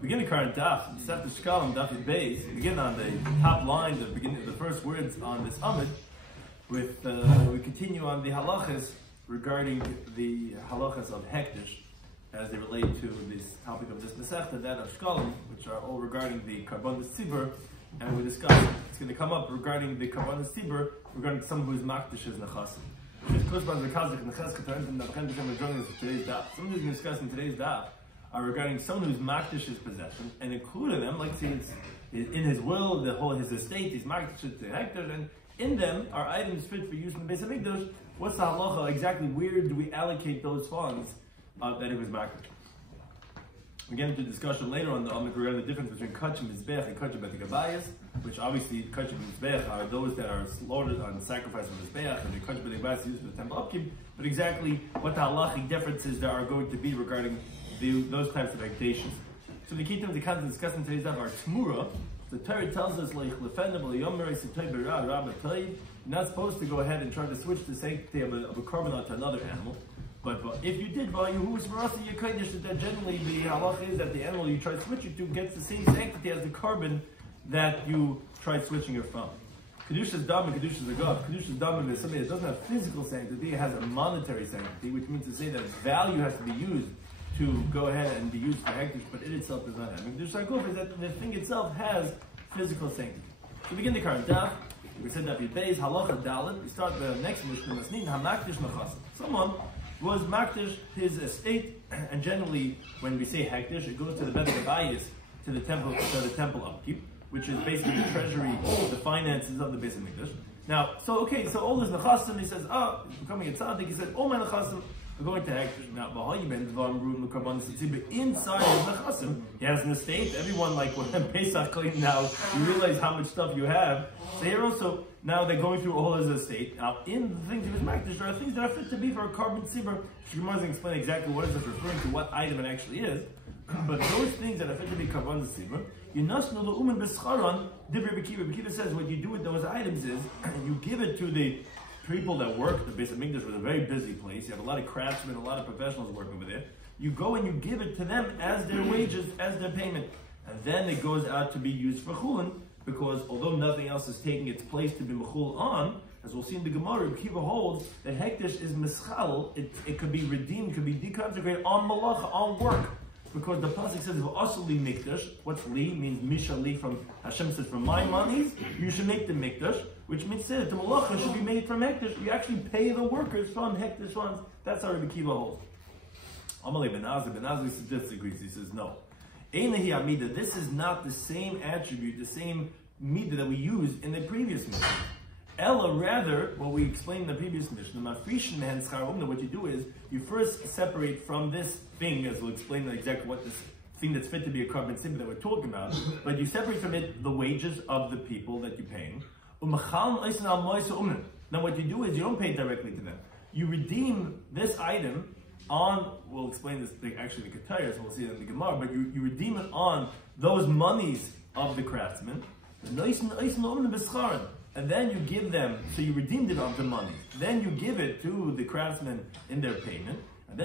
begin the current Daf, Mesech Shekalim Daf base. Begin on the top line, the beginning, the first words on this Amud. With we continue on the halachas regarding the halachas of hektish as they relate to this topic of this Mesech, that of Shekalim, which are all regarding the Karbonos Tzibur, and we discussed it's going to come up regarding the Karbonos Tzibur regarding someone who is makdish as nechasim. Which corresponds to the Chesed and the today's Daf. Some of these we discussed in today's Daf are regarding someone who's makdish his possession, and including them, like say in his will, his estate, he's makdish to hektish, and in them are items fit for use in the Beis Hamikdash. What's the halacha exactly? Where do we allocate those funds that it was makdish? We get into discussion later on the regarding the difference between kachim mizbech and kachim betikabayis, which obviously kachim mizbech are those that are slaughtered on sacrifice of mizbech, and the kachim betikabayis used for the temple upkeep. But exactly what the halachic differences there are going to be regarding those types of hekdashos. So the key things we can discuss in today's daf are tmura. The Torah tells us like you're not supposed to go ahead and try to switch the sanctity of a korban to another animal. But if you did, that generally the halacha is that the animal you try to switch it to gets the same sanctity as the korban that you tried switching it from. Kedusha's dam and Kedusha's agav. Kedusha's dam is something that doesn't have physical sanctity; it has a monetary sanctity, which means to say that value has to be used to go ahead and be used for hektish, but it itself does not have. Kedusha's agav is that the thing itself has physical sanctity. To begin the current daf, we said that Beis halacha dalet. We start the next mishnah. Masnin hamakdish nechasim. Someone was makdish his estate, and generally when we say hektish, it goes to the bet bayis, to the temple upkeep, which is basically the treasury, the finances of the Beis Hamikdash. Now, so all this nechasim, he says, he's becoming a tzaddik. He said, all my nechasim are going to hektish. Now, inside the nechasim, he has an estate. Everyone, like when Pesach clean now, you realize how much stuff you have. So here also, now they're going through all his estate. Now, in the things of his makdish, there are things that are fit to be for a korban tzibur. Shemar doesn't explain exactly what is it referring to, what item it actually is. But those things that are fit to be korban tzibur, you must know the umen b'scharon. Rabbi Kiva says what you do with those items is you give it to the people that work. The Beis Hamikdash was a very busy place. You have a lot of craftsmen, a lot of professionals working over there. You go and you give it to them as their wages, as their payment, and then it goes out to be used for chulin. Because although nothing else is taking its place to be mechul on, as we'll see in the Gemara, Kiva holds that hektish is mischal. It could be redeemed, could be deconsecrated on malacha, on work. Because the pasuk says, "V'asuli mikdash." What's li means mishali from Hashem says, "From my monies, you should make the mikdash," which means that the malacha should be made from hektish. You actually pay the workers from hektish funds. That's how Rabbi Kiva holds. Amalei Ben Azri disagrees. He says no. Einahi amida. This is not the same attribute, the same midah that we used in the previous mishnah. Ella, rather, what we explained in the previous mishnah, mafrishin mehen schar umna. What you do is you first separate from this thing, as we'll explain exactly what this thing that's fit to be a korban tzibur that we're talking about. But you separate from it the wages of the people that you're paying. Now, what you do is you don't pay directly to them. You redeem this item on, we'll explain this actually the Ketayah, so we'll see it in the Gemara, but you redeem it on those monies of the craftsmen, and then you give them, so you redeemed it on the money, then you give it to the craftsmen in their payment, and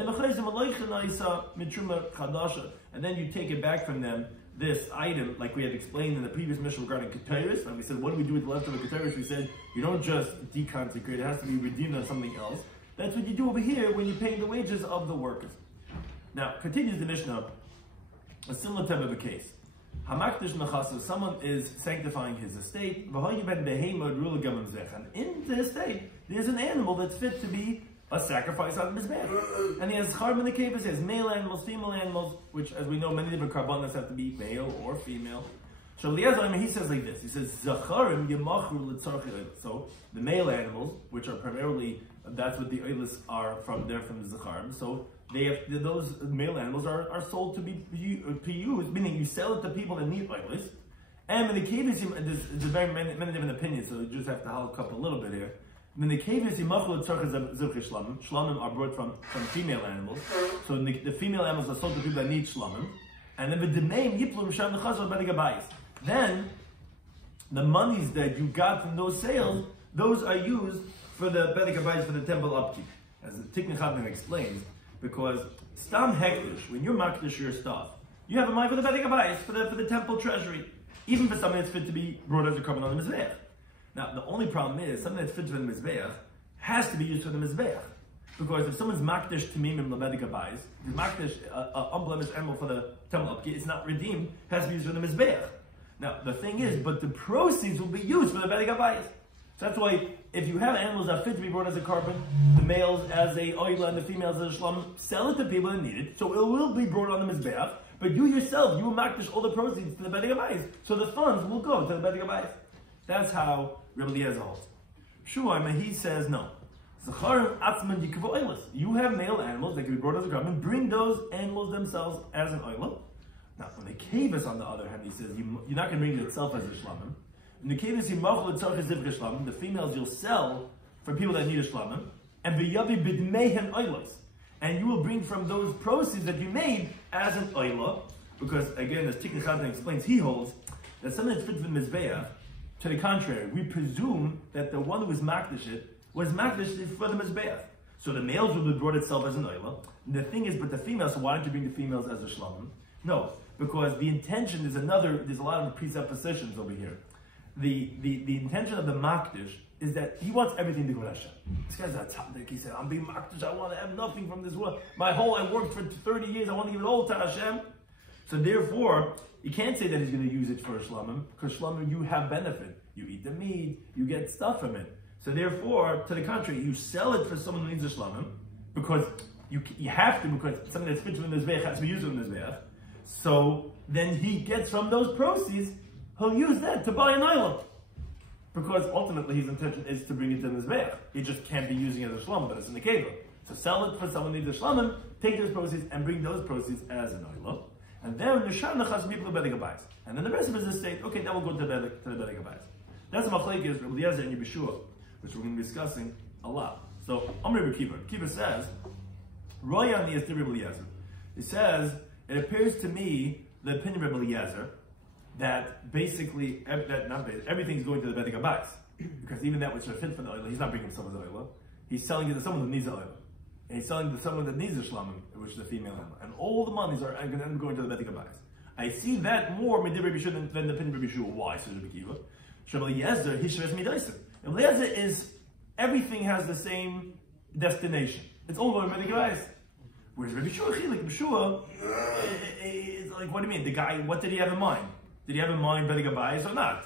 then you take it back from them, this item, like we had explained in the previous mission regarding Ketayah, and we said, what do we do with the leftover Ketayah? We said, you don't just deconsecrate, it has to be redeemed on something else. That's what you do over here when you're paying the wages of the workers. Now, continues the Mishnah, a similar type of a case. Hamakdish nechasu, someone is sanctifying his estate, and in the estate, there's an animal that's fit to be a sacrifice on mizbech. And he has charm in the cave, he has male animals, female animals, which, as we know, many different karbanos have to be male or female. So he says like this, he says, Zacharim yemachru l'tzarchei. So the male animals, which are primarily, that's what the oilis are from, they're from the Zacharim. So those male animals are sold to be used, meaning you sell it to people that need oilis. And in the cave, there's very many different opinions, so you just have to halk up a little bit here. In the cave, shlamim are brought from female animals. So the female animals are sold to people that need shlamim. And then then the monies that you got from those sales, those are used for the bedek habayis, for the temple upkeep. As the Tiknei Chadman explains, because stam hektish, when you're makdish your stuff, you have a mind for the Bedek Abayis, for the temple treasury, even for something that's fit to be brought as a carbon on the Mizbeach. Now, the only problem is, something that's fit for the Mizbeach has to be used for the Mizbeach. Because if someone's makdish tamimim lebedek abayis, the makdish, unblemished animal for the temple upkeep, it's not redeemed, has to be used for the mizbeach. Now, the thing is, but the proceeds will be used for the bedek abayis. So that's why, if you have animals that fit to be brought as a carbon, the males as a oila and the females as a shlam, sell it to people that need it, so it will be brought on the mizbeach, but you yourself, you will makdish all the proceeds to the bedek abayis, so the funds will go to the bedek abayis. That's how Rabbi Eliezer holds. Shloimy, he says no. You have male animals that can be brought as a carbon, bring those animals themselves as an oila. Now, when the kavus, on the other hand, he says you're not going to bring it itself as a shlamim. In the kavus, the females you'll sell for people that need a shlamim, and v'yavi b'dmeihen oilas, and you will bring from those proceeds that you made as an oila, because again, as Tikni Chazan explains, he holds that something that's fit for the mizbeah. To the contrary, we presume that the one who was makdish it was makdish for the mizbeach. So the males will be brought itself as an oila. The thing is, but the females, so why don't you bring the females as a shlamim? No, because the intention is there's a lot of presuppositions over here. The intention of the makdish is that he wants everything to go to Hashem. This guy's a tzaddik. He said, I'm being makdish, I want to have nothing from this world. I worked for 30 years, I want to give it all to Hashem. So therefore, you can't say that he's going to use it for a shlamim, because shlamim, you have benefit. You eat the meat, you get stuff from it. So therefore, to the contrary, you sell it for someone who needs a shlamim, because you have to, because something that's fit for the mizbeach has to be used in the mizbeach. So then he gets from those proceeds, he'll use that to buy an island. Because ultimately his intention is to bring it to the mizbeach. He just can't be using it as a shlamim, but it's in the keva. So sell it for someone who needs a shlamim, take those proceeds and bring those proceeds as an island. And then and then the rest of his estate, okay, that will go to the bedek abayis. That's the machlekes Rabbi Eliezer and Rabbi Shua, which we're going to be discussing a lot. So, Rabbi Kiva says, Royan is Rabbi Eliezer. He says, it appears to me, the opinion of Rabbi Eliezer, that basically, everything's going to the bedek abayis. Because even that which are fit for the oil, he's not bringing himself as oil. He's selling it to someone that needs the oil. And he's selling it to someone that needs the shlamim, which is the female animal. And all the monies are going to end up going to the bedek abayis. I see that more than the opinion of Rabbi Shua. Why? Says Rabbi Kiva. Rabbi Eliezer, Rabbi Eliezer is, everything has the same destination. It's all going to bedek abayis. Whereas Rabbi Shua, it's like, what do you mean? The guy, what did he have in mind? Did he have in mind bedek abayis or not?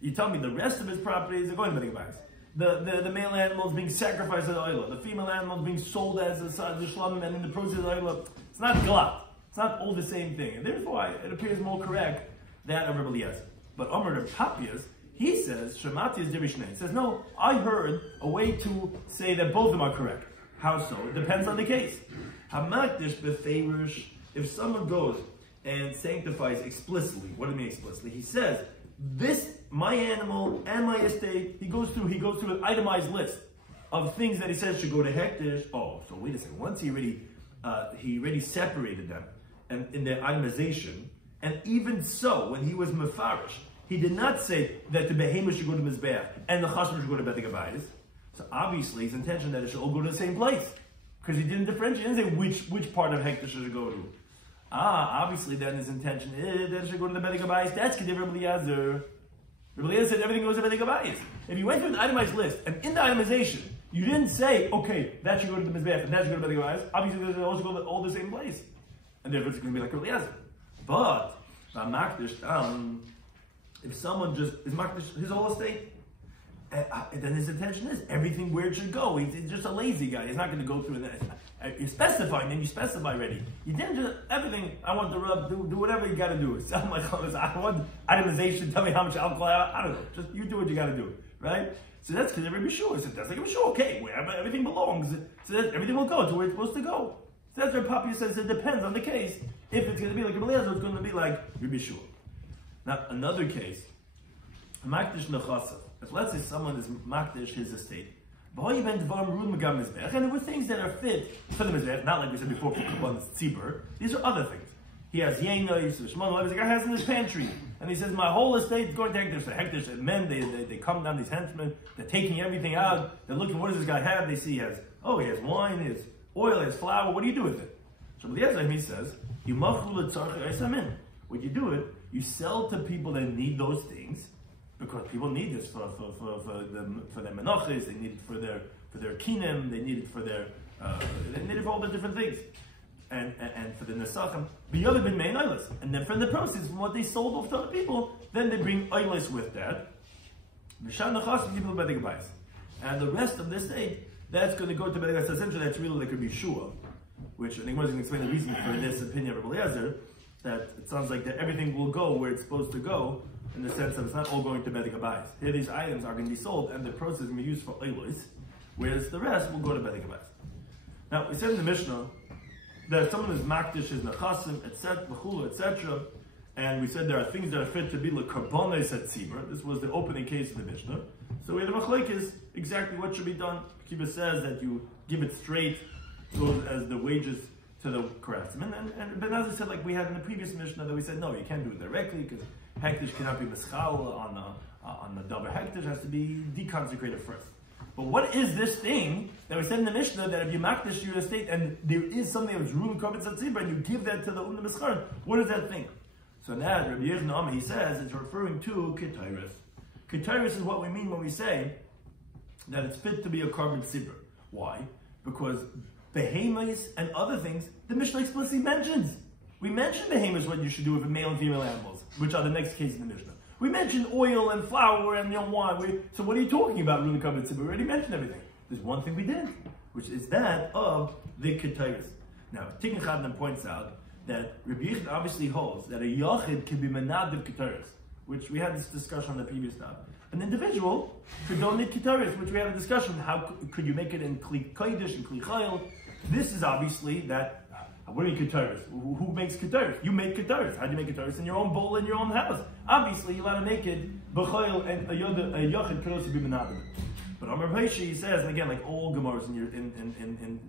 You tell me the rest of his properties are going to bedek abayis. The male animals being sacrificed as oila, the female animals being sold as a shlamim, and in the process of oila. It's not glut. It's not all the same thing, and therefore it appears more correct that of Rabbi Eliezer. But Amr of Papias, he says Shemati is Dirishne. He says no. I heard a way to say that both of them are correct. How so? It depends on the case. Hamakdish befavorish. If someone goes and sanctifies explicitly, what do you mean explicitly? He says this, my animal and my estate. He goes through an itemized list of things that he says should go to hektish. Oh, so wait a second. Once he already separated them, and in their itemization, and even so, when he was mefarish, he did not say that the behemoth should go to mizbeach and the chasm should go to bedek abayis. So obviously, his intention that it should all go to the same place, because he didn't differentiate. He didn't say which part of hektish should it go to. Obviously, then his intention is that it should go to the bedek abayis. That's kedei Rabbi Eliezer. Rabbi Eliezer said everything goes to bedek abayis. If you went through an itemized list, and in the itemization, you didn't say, okay, that should go to the mizbeach and that should go to bedek abayis. Obviously, they all should go to all the same place. And therefore it's going to be like Rabbi Eliezer. But if someone just is makdish his whole estate, then his intention is everything where it should go. He's just a lazy guy. He's not going to go through that. You specify, then you specify already. You didn't just everything. I want the rub. Do whatever you got to do. Sell my clothes. I want itemization. Tell me how much alcohol. I don't know. Just you do what you got to do, right? So that's because Rabbi Shua said that's like Rabbi Shua. Okay, wherever everything belongs, so that everything will go to where it's supposed to go. So that's where Papi says it depends on the case. If it's going to be like Rabbi Eliezer, it's going to be like Rabbi Shua. Now, another case, Makdish Nechasav. If let's say someone is Makdish his estate, and it were things that are fit for the Mizbeach, not like we said before, for Tzibur. These are other things. He has Yenos, Shmon, the guy has in his pantry. And he says, my whole estate is going to Hektish. So Hektish, men, they come down, these henchmen, they're taking everything out, they're looking, what does this guy have? They see he has wine, he has oil, he has flour, what do you do with it? So he says, What you do it, you sell to people that need those things, because people need this for their menachos, they need it for their kinim, they need it for their they need it for all the different things, and for the nesachim. B'yodah bin mein oilos, and then from the proceeds from what they sold off to other people, then they bring oilos with that. And the rest of the estate, that's going to go to Bedigas. Essentially, that's really like a shiur, which I think was going to explain the reason for this opinion of Rabbi Eliezer, that it sounds like that everything will go where it's supposed to go, in the sense that it's not all going to Bedigas. Here, these items are going to be sold, and the process is going to be used for oilos, whereas the rest will go to Bedigas. Now, we said in the Mishnah that if someone is makdish, is nechasim, etc., and we said there are things that are fit to be like karbonos at tzibur. This was the opening case of the Mishnah. So we had a machlekes exactly what should be done. Kibbutz says that you give it straight as the wages to the craftsman. And Ben Azai said, like we had in the previous Mishnah, that we said, no, you can't do it directly because hektish cannot be mischal on the double hektish, has to be deconsecrated first. But what is this thing that we said in the Mishnah that if you makdish your estate and there is something that's ruling karbonos at tzibur and you give that to the mischar, what is that thing? So now, Rabbi Yomi, he says, it's referring to ketairis. Ketairis is what we mean when we say that it's fit to be a carbon tzibur. Why? Because behemoths and other things, the Mishnah explicitly mentions. We mentioned behemoths, what you should do with male and female animals, which are the next case in the Mishnah. We mentioned oil and flour and wine. So what are you talking about, really carbon tzibur? We already mentioned everything. There's one thing we didn't, which is that of the ketairis. Now, Tikkun Chadnan points out that Rabbi Yechon obviously holds that a yachid can be menadiv ketairis, which we had this discussion on the previous time. An individual could donate ketairis, which we had a discussion. How could you make it in kli kodesh and kli chayil? This is obviously that. What do you mean ketairis? Who makes ketairis? You make ketairis. How do you make ketairis? In your own bowl, in your own house. Obviously, you're allowed to make it b'chayil, and a yachid could also be menadiv. But Amar Peishi, he says, and again, like all gemaras in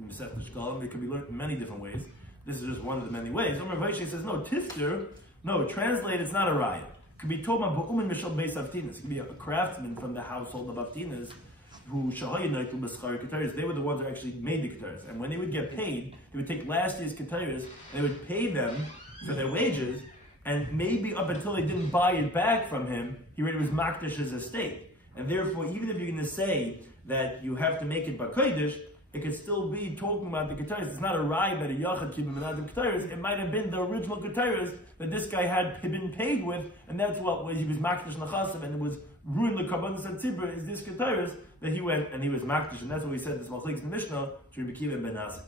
Masechet Shekalim, it can be learned in many different ways. This is just one of the many ways. Omer Vaishya says, no, tifter, no, translate, it's not a riot. It could be told by Ba'umin Mishal Beis Avtinas. It could be a craftsman from the household of Avtinas who shahayinaitu b'schar ketairis. They were the ones who actually made the ketairis. And when they would get paid, they would take last year's ketairis and they would pay them for their wages, and maybe up until they didn't buy it back from him, he already was makdish's estate. And therefore, even if you're going to say that you have to make it by kodesh, it could still be talking about the ketairis. It's not a ride that a yachad keep menadiv ketairis. It might have been the original ketairis that this guy had been paid with, and that's what was he was makdish nachasim, and it was ruined the karbonos at tzibur. Is this ketairis that he went and he was makdish, and that's what we said this machlekes in the Mishnah to Rabbi Kiva and Ben Azai.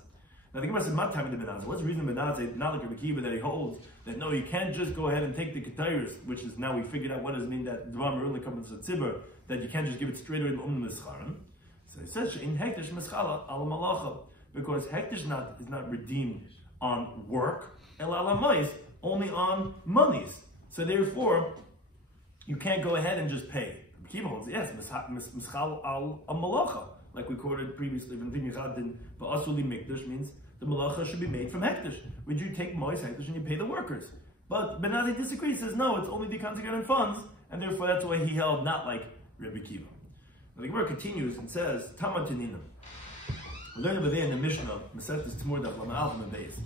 Now the Gemara said, "Mat tamid Ben Azai." What's the reason Ben Azai, not like Rabbi Kiva, that he holds that no, you can't just go ahead and take the ketairis, which is now we figured out what does it mean that dvar ruined the karbonos at tzibur, that you can't just give it straight away to mischarim. So it says in hektish mischala al malacha, because hektish is not redeemed on work, el alamayis, only on monies. So therefore, you can't go ahead and just pay. Kiva holds yes, mischal al malacha, like we quoted previously. When v'nichadin ba'asuli mikdash means the malacha should be made from hektish. Would you take mois hektish and you pay the workers? But Ben Azai disagrees. Says no, it's only the consecrated funds, and therefore that's why he held not like Rabbi Kiva. The Gemara continues and says, Tamatinina. We learned over there in the Mishnah, Masechet Tzmur Daf Lama'al Beis,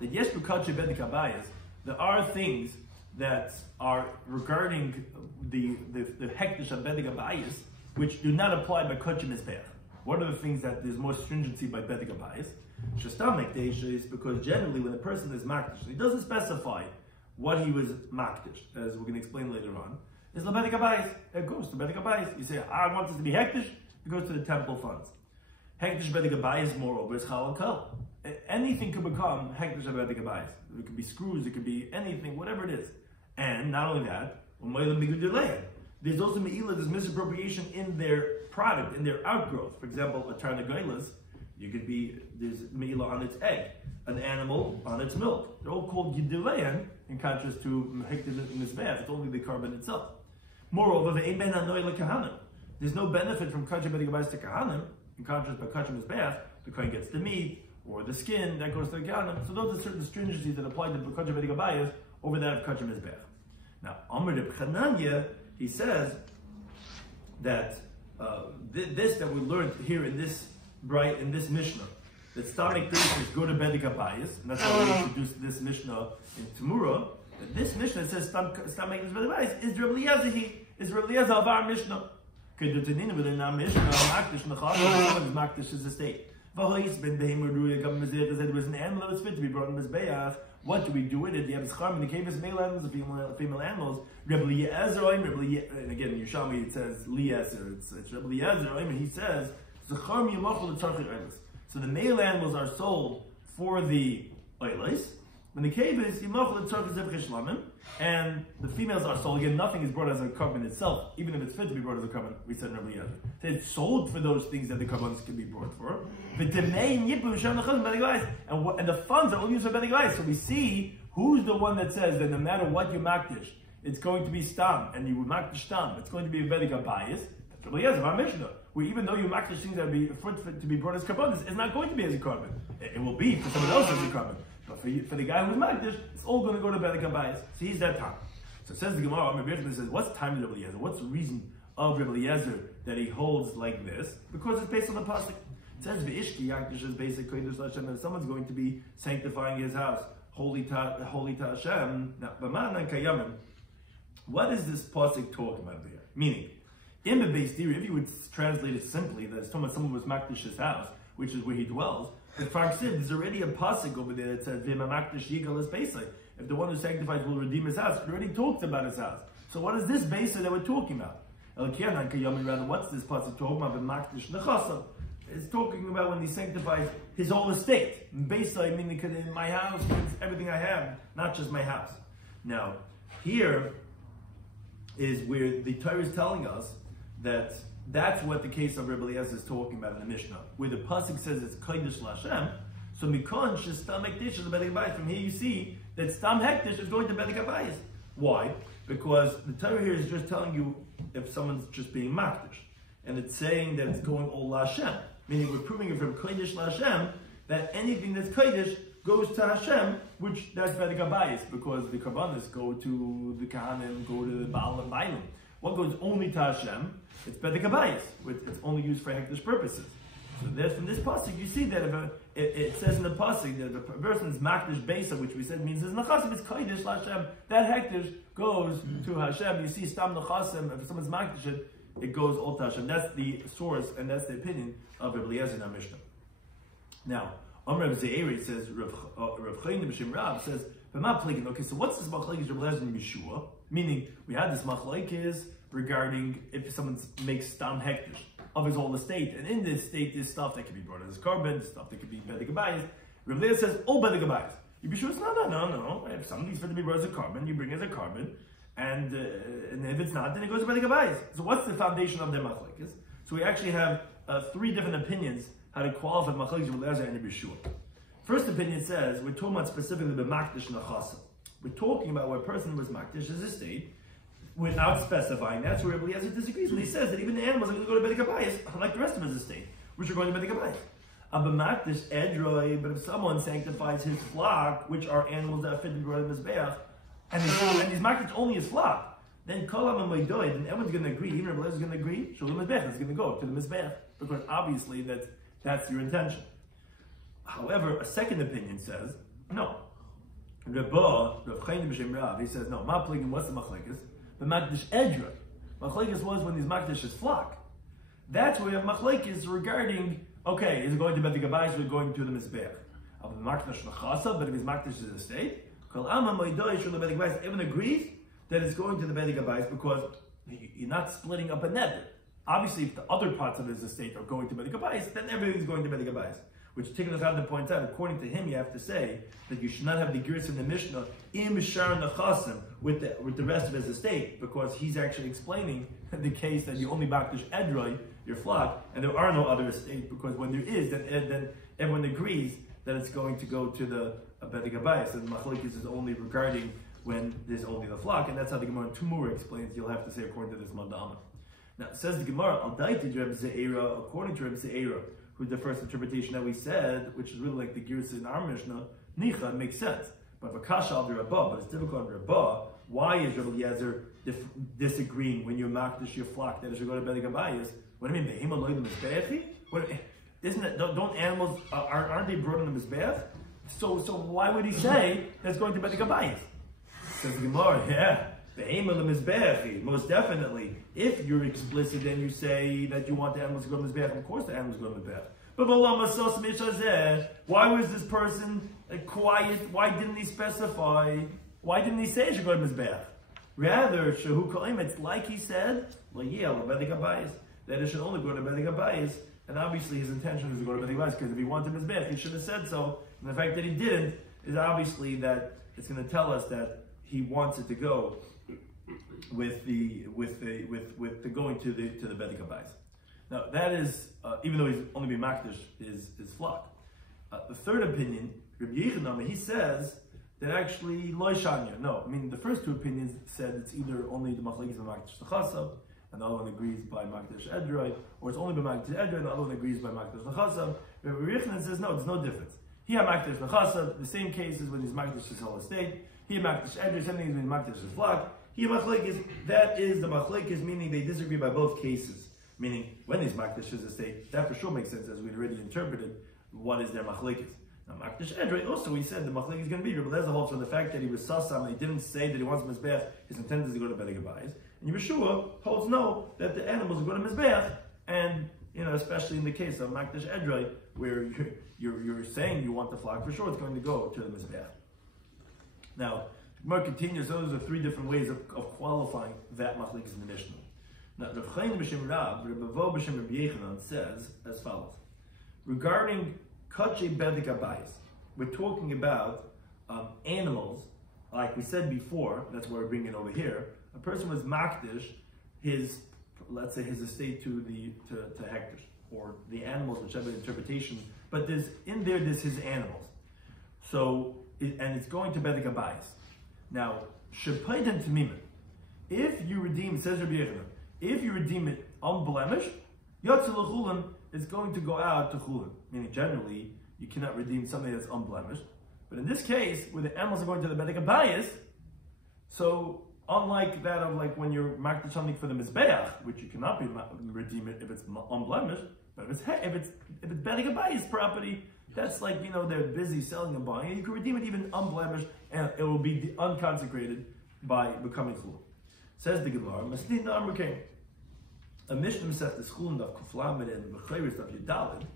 that yes, b'kadshe bedik habayis, there are things that are regarding the hektish of bedik habayis, which do not apply by kadshe mizbeach. What are the things that there's more stringency by bedik habayis? Shestam mekdesh is because generally when a person is makdish, he doesn't specify what he was makdish, as we're going to explain later on. It's lebedik habayis. It goes to bedik habayis. You say, I want this to be hektish. It goes to the temple funds. Hektish bedik habayis, moreover, is chal and kal. Anything could become hektish bedik habayis. It could be screws. It could be anything, whatever it is. And not only that, there's also me'ilah, there's misappropriation in their product, in their outgrowth. For example, a tarnagolas, there's me'ilah on its egg, an animal on its milk. They're all called gidileyan, in contrast to hektish mizbeach. It's only the carbon itself. Moreover, there's no benefit from kadshe bedik habayis to kahanim. In contrast, by kadshe mizbeach, the kohen gets the meat or the skin that goes to the kahanim. So those are certain stringencies that apply to kadshe bedik habayis over that of kadshe mizbeach. Now, Amr de Chananya, he says that this that we learned here in this Mishnah, that stomach dishes go to Bedek Abayis, and that's how we introduced this Mishnah in Tamura. That this Mishnah that says stomach dishes Bedek Abayis is Rabbi Eliezer. Is Rabbi Eliezer of our Mishnah? Kedutanina within our Mishnah, Makdish Nechasam is Makdish is a state. V'hois ben Behem Ruya Gam Mezeh said it was an animal that was fit to be brought in Mizbeach. What do we do with it? You have schar in the cave of male animals and female animals. Rabbi Eliezer, and again in Yerushalmi it says Eliezer. It's Rabbi Eliezer, and he says Zechar Miyamachol Tzarchik Eilis. So the male animals are sold for the Eilis. When the cave is Yimachol Tzarchik Zevchei Shlamim, and the females are sold. Again, nothing is brought as a carbon itself, even if it's fit to be brought as a carbon. We said in Rabbi Eliezer. So it's sold for those things that the carbons can be brought for. And the funds are all used for Bedek Abayis. So we see who's the one that says that no matter what you makdish, it's going to be stam, and you makdish stam, it's going to be a Bedek Abayis. That's Rabbi Eliezer, our Mishnah. Where even though you makdish things that be to be brought as carbons, it's not going to be as a carbon. It will be for someone else as a carbon. But for the guy who's makdish, it's all going to go to Bedek Abayis. So he's that time. So it says the Gemara, Rabbi Eliezer says, what's the time of Rabbi Eliezer? What's the reason of Rabbi Eliezer that he holds like this? Because it's based on the pasuk. It says V'ishki Yakdish is basic Kodesh Hashem. If someone's going to be sanctifying his house, holy to Hashem. Now, B'ma'anan Kayamim. What is this pasuk talking about there? Meaning, in the base theory, if you would translate it simply, that it's talking about someone who was makdish his house, which is where he dwells. But there's already a pasuk over there that says V'mamakdish Yigal is basic. If the one who sanctifies will redeem his house, it already talks about his house. So what is this basic that we're talking about? Rather, what's this pasuk talking about? V'makdish Nechasam. It's talking about when he sanctifies his whole estate. Basically, I mean, in my house, it's everything I have, not just my house. Now, here is where the Torah is telling us that that's what the case of Rabbi Eliezer is talking about in the Mishnah, where the pasuk says it's Kodesh L'Hashem. So Mikon Stam Hektish is a Bedek Abayis. From here you see that Stam Hektish is going to Bedek Abayis. Why? Because the Torah here is just telling you if someone's just being makdish, and it's saying that it's going all L'Hashem. Meaning we're proving it from Kodesh L'Hashem that anything that's Kodesh goes to Hashem, which that's Bedek Abayis, because the Karbanis go to the Kahanim, go to the Baal and Bailim. What goes only to Hashem, it's Bedek Abayis, it's only used for hektish purposes. So there's from this pasuk you see that if it says in the pasuk that if a person's makdish besa, which we said means his nechasim is Kodesh L'Hashem, that hektish goes to Hashem. You see stam nechasim, if someone's makdish it goes all to Hashem. That's the source and that's the opinion of Rabbi Eliezer in our Mishnah. Now, Rav Ze'eri says, Rav Chaim B'Shem Rav says, okay, so what's this machlekes Rabbi Eliezer and Yeshua? Meaning, we had this machlekes regarding if someone makes stam hektish of his whole estate, and in this estate, there's stuff that can be brought as carbon, stuff that can be Bedek Abayis. Rabbi Eliezer says, all Bedek Abayis. You be sure it's no. If something's fit to be brought as a carbon, you bring it as a carbon. And if it's not, then it goes to Bedek Abayis. So what's the foundation of their machlekes? So we actually have three different opinions how to qualify machlekes Rabbi Eliezer and Rabbi Shua. First opinion says we're talking about specifically the makdish nechasim. We're talking about where a person was makdish his estate without specifying. That's where Rabbi Eliezer disagrees when he says that even the animals are going to go to Bedek Abayis like the rest of his estate, which are going to Bedek Abayis. But if someone sanctifies his flock, which are animals that are fit to be brought in Mizbeach, and he's makdish only his flock, then Kolam and Moedoid, and everyone's going to agree, even Rabbi Eliezer is going to agree, Shalom Mizbeach is going to go to the Mizbeach, because obviously that's your intention. However, a second opinion says, no. Rav Chaim B'Shem Rav, he says, no, what's the machlekes? The makdish edroi. Machlekes was when he's makdish his flock. That's where we have machlekes regarding, okay, is it going to Bedek Abayis or going to the Mizbeach? But if he's makdish his estate, everyone agrees that it's going to the Bedek Abayis because you're not splitting up a neder. Obviously, if the other parts of his estate are going to Bedek Abayis, then everything's going to Bedek Abayis. Which Tikkun Chada points out, according to him, you have to say that you should not have the girs in the Mishnah im shar nechasim with the rest of his estate, because he's actually explaining the case that you only makdish edroi, your flock, and there are no other estate, because when there is, then everyone agrees that it's going to go to the Bedek Abayis, and the machlekes is only regarding when there's only the flock, and that's how the Gemara in Tumur explains. You'll have to say according to this mandama. Now it says the Gemara al daiti Reb Ze'era, according to Reb Ze'era, who's the first interpretation that we said, which is really like the Girsa in our Mishnah, Nicha, makes sense. But Vakasha al Rabbah, but it's difficult on Rabbah. Why is Rabbi Eliezer disagreeing when you makdish your flock that is going to Bedek Abayis? What do you mean? isn't it? Don't animals aren't they brought in the mizbeach? So why would he say that's going to be the gabayis? Says the Gemara, yeah, the aim of the mizbeach, most definitely. If you're explicit and you say that you want the animals to go to the mizbeach, of course the animals go to the mizbeach. But why was this person quiet? Why didn't he specify? Why didn't he say it should go to mizbeach? Rather, shehu koim, it's like he said, that it should only go to Bedek Abayis, and obviously his intention is to go to Bedek Abayis, because if he wanted mizbeach, he should have said so. And the fact that he didn't is obviously that it's going to tell us that he wants it to go with the going to the Bedek Abayis. Now that is even though he's only being makdish his flock. The third opinion, Rabbi Yechonam, he says that actually loy shanya. No, I mean the first two opinions said it's either only the machlekes by makdish l'chasav, and the other one agrees by makdish edroi, or it's only by makdish edroi, and the other one agrees by makdish l'chasav. Rabbi Yechonam says no, there's no difference. He had makdish l'chasav, the same cases when he's makdish his whole estate. He had makdish edroi, same thing as when he's makdish his flock. He had machlekes. That is the machlekes, meaning they disagree by both cases. Meaning, when he's makdish his estate, that for sure makes sense, as we'd already interpreted. What is their machlekes? Now, makdish edrei, also he said the machlekes is going to be Rabbi Lezer holds from the fact that he was sasam and he didn't say that he wants mizbeach. His intent is to go to Bedek Abayis. And Yeshua holds no, that the animals go to mizbeach, and especially in the case of makdish edrei, where you're saying you want the flock for sure, it's going to go to the mizbeach. Now, Gemara continues. Those are three different ways of qualifying that machlekes in the Mishnah. Now, Rav Chaim b'shem Rav, Rabbi Vo b'shem Rabbi Yechanan says as follows: regarding Kachei Bedek Abayis, we're talking about animals, like we said before. That's why we're bringing it over here. A person was makdish his, let's say, his estate to hektish, or the animals, whichever interpretation. But there's his animals. So, and it's going to Bedek Abayis. Now, shepaitem tamimin. If you redeem, says Rabbi Yechanan, if you redeem it unblemished, yotzel l'chulin, it's going to go out to chulin. Meaning, generally, you cannot redeem something that's unblemished. But in this case, where the animals are going to the Bedek Abayis, so unlike that of like when you're makdish something for the mizbeach, which you cannot redeem it if it's unblemished, but if it's Bedek Abayis property, that's like they're busy selling and buying, and you can redeem it even unblemished, and it will be unconsecrated by becoming chulin. Says the Gemara, Masnid Amr came. A Mishnah Masechet Shekalim Daf Kuflamed and B'chayris Daf Yudalid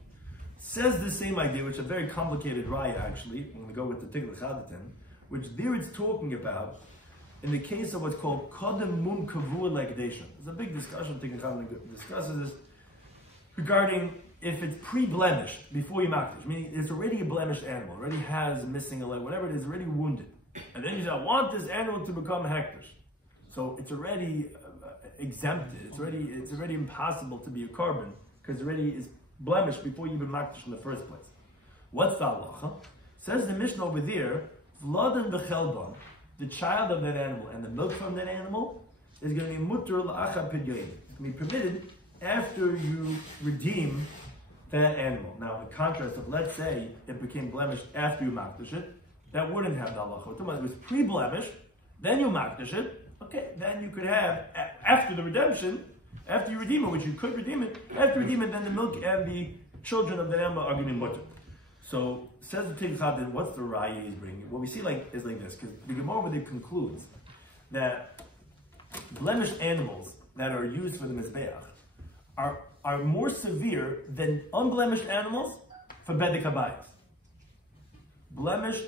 says the same idea, which is a very complicated raya actually. I'm going to go with the Tigla Chadatin, which there it's talking about in the case of what's called Kodem Mun Kavur Legdation. There's a big discussion. Tigla Chadatin discusses this regarding if it's pre-blemished before you makdish, meaning it's already a blemished animal, already has missing a leg, whatever it is, already wounded, and then you say, I want this animal to become hektish. So it's already exempted. It's already impossible to be a carbon because it already is blemished before you even makdish in the first place. What's the halacha? Says the Mishnah over there, Vladan b'chelban, the child of that animal and the milk from that animal is going to be mutter la'acha pidyoin. It's going to be permitted after you redeem that animal. Now, in contrast of, let's say it became blemished after you makdish it, that wouldn't have the halacha. It was pre-blemished, then you makdish it. Okay, then you could have, after the redemption, after you redeem it, which you could redeem it, after you redeem it, then the milk and the children of the animal are going to be mutter. So, says the Tigla Chadatin, what's the raya he's bringing? What we see is like this, because the Gemara over there concludes that blemished animals that are used for the mizbeach are more severe than unblemished animals for Bedek Abayis. Blemished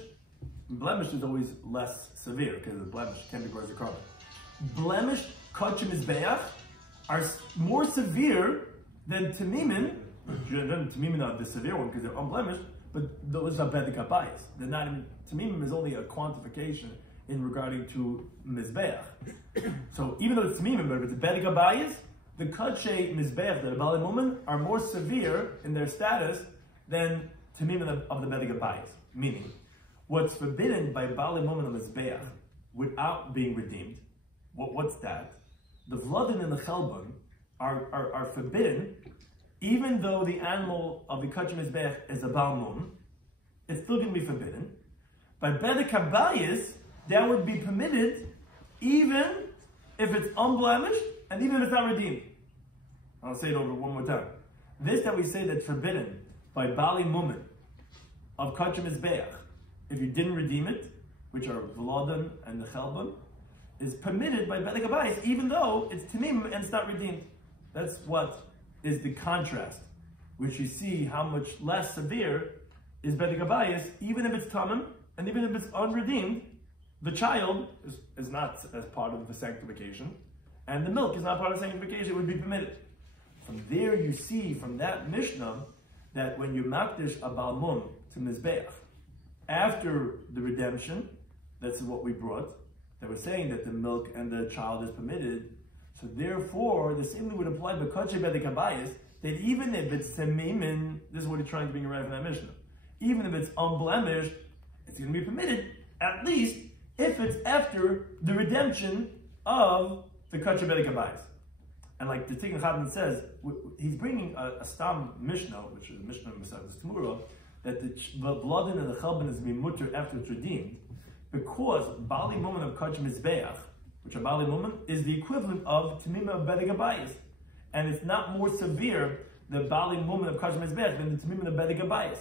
is always less severe, because the blemish can be gross as a carbon. Blemished kachim mizbeach are more severe than tamimin. Tamimin are the severe one because they're unblemished, but those are Bedek Abayis. They're not even, tamimim is only a quantification in regarding to mizbeach. So even though it's tamimim, but if it's Bedek Abayis, the kachei mizbeach, the Baalei Mumen, are more severe in their status than tamimim of the Bedek Abayis. Meaning, what's forbidden by Baalei Mumen of mizbeach without being redeemed, what's that? The vladin and the chelbon are forbidden, even though the animal of the kachim mizbeach is a Baal Mum, it's still going to be forbidden. By Bedek Abayis, that would be permitted even if it's unblemished and even if it's not redeemed. I'll say it over one more time. This that we say that's forbidden by Bali Mumin of Kachim Mizbeach, if you didn't redeem it, which are V'lodan and the Chelban, is permitted by Bedek Abayis, even though it's Tamim and it's not redeemed. That's what is the contrast, which you see how much less severe is Bedek Abayis, even if it's Tamim, and even if it's unredeemed, the child is not as part of the sanctification, and the milk is not part of the sanctification, it would be permitted. From there you see, from that Mishnah, that when you makdish a Balmum to Mizbeach, after the redemption, that's what we brought, that we're saying that the milk and the child is permitted, so therefore, the same thing would apply to Kodesh Bedek Abayis, that even if it's Semimin, this is what he's trying to bring around from that Mishnah, even if it's unblemished, it's going to be permitted, at least if it's after the redemption of the Kodesh Bedek Abayis. And like the Tikkun Chatan says, he's bringing a Stam Mishnah, which is Mishnah Mesechus Tamura, that the blood and the Chelban is mutter after it's redeemed, because Bali Mumin of Kodesh Mizbeach, which are Bali Mumin, is the equivalent of Tamima Bedek Abayis. And it's not more severe, the Bali Mumin of Kodesh Mizbeach, than the Tamima Bedek Abayis.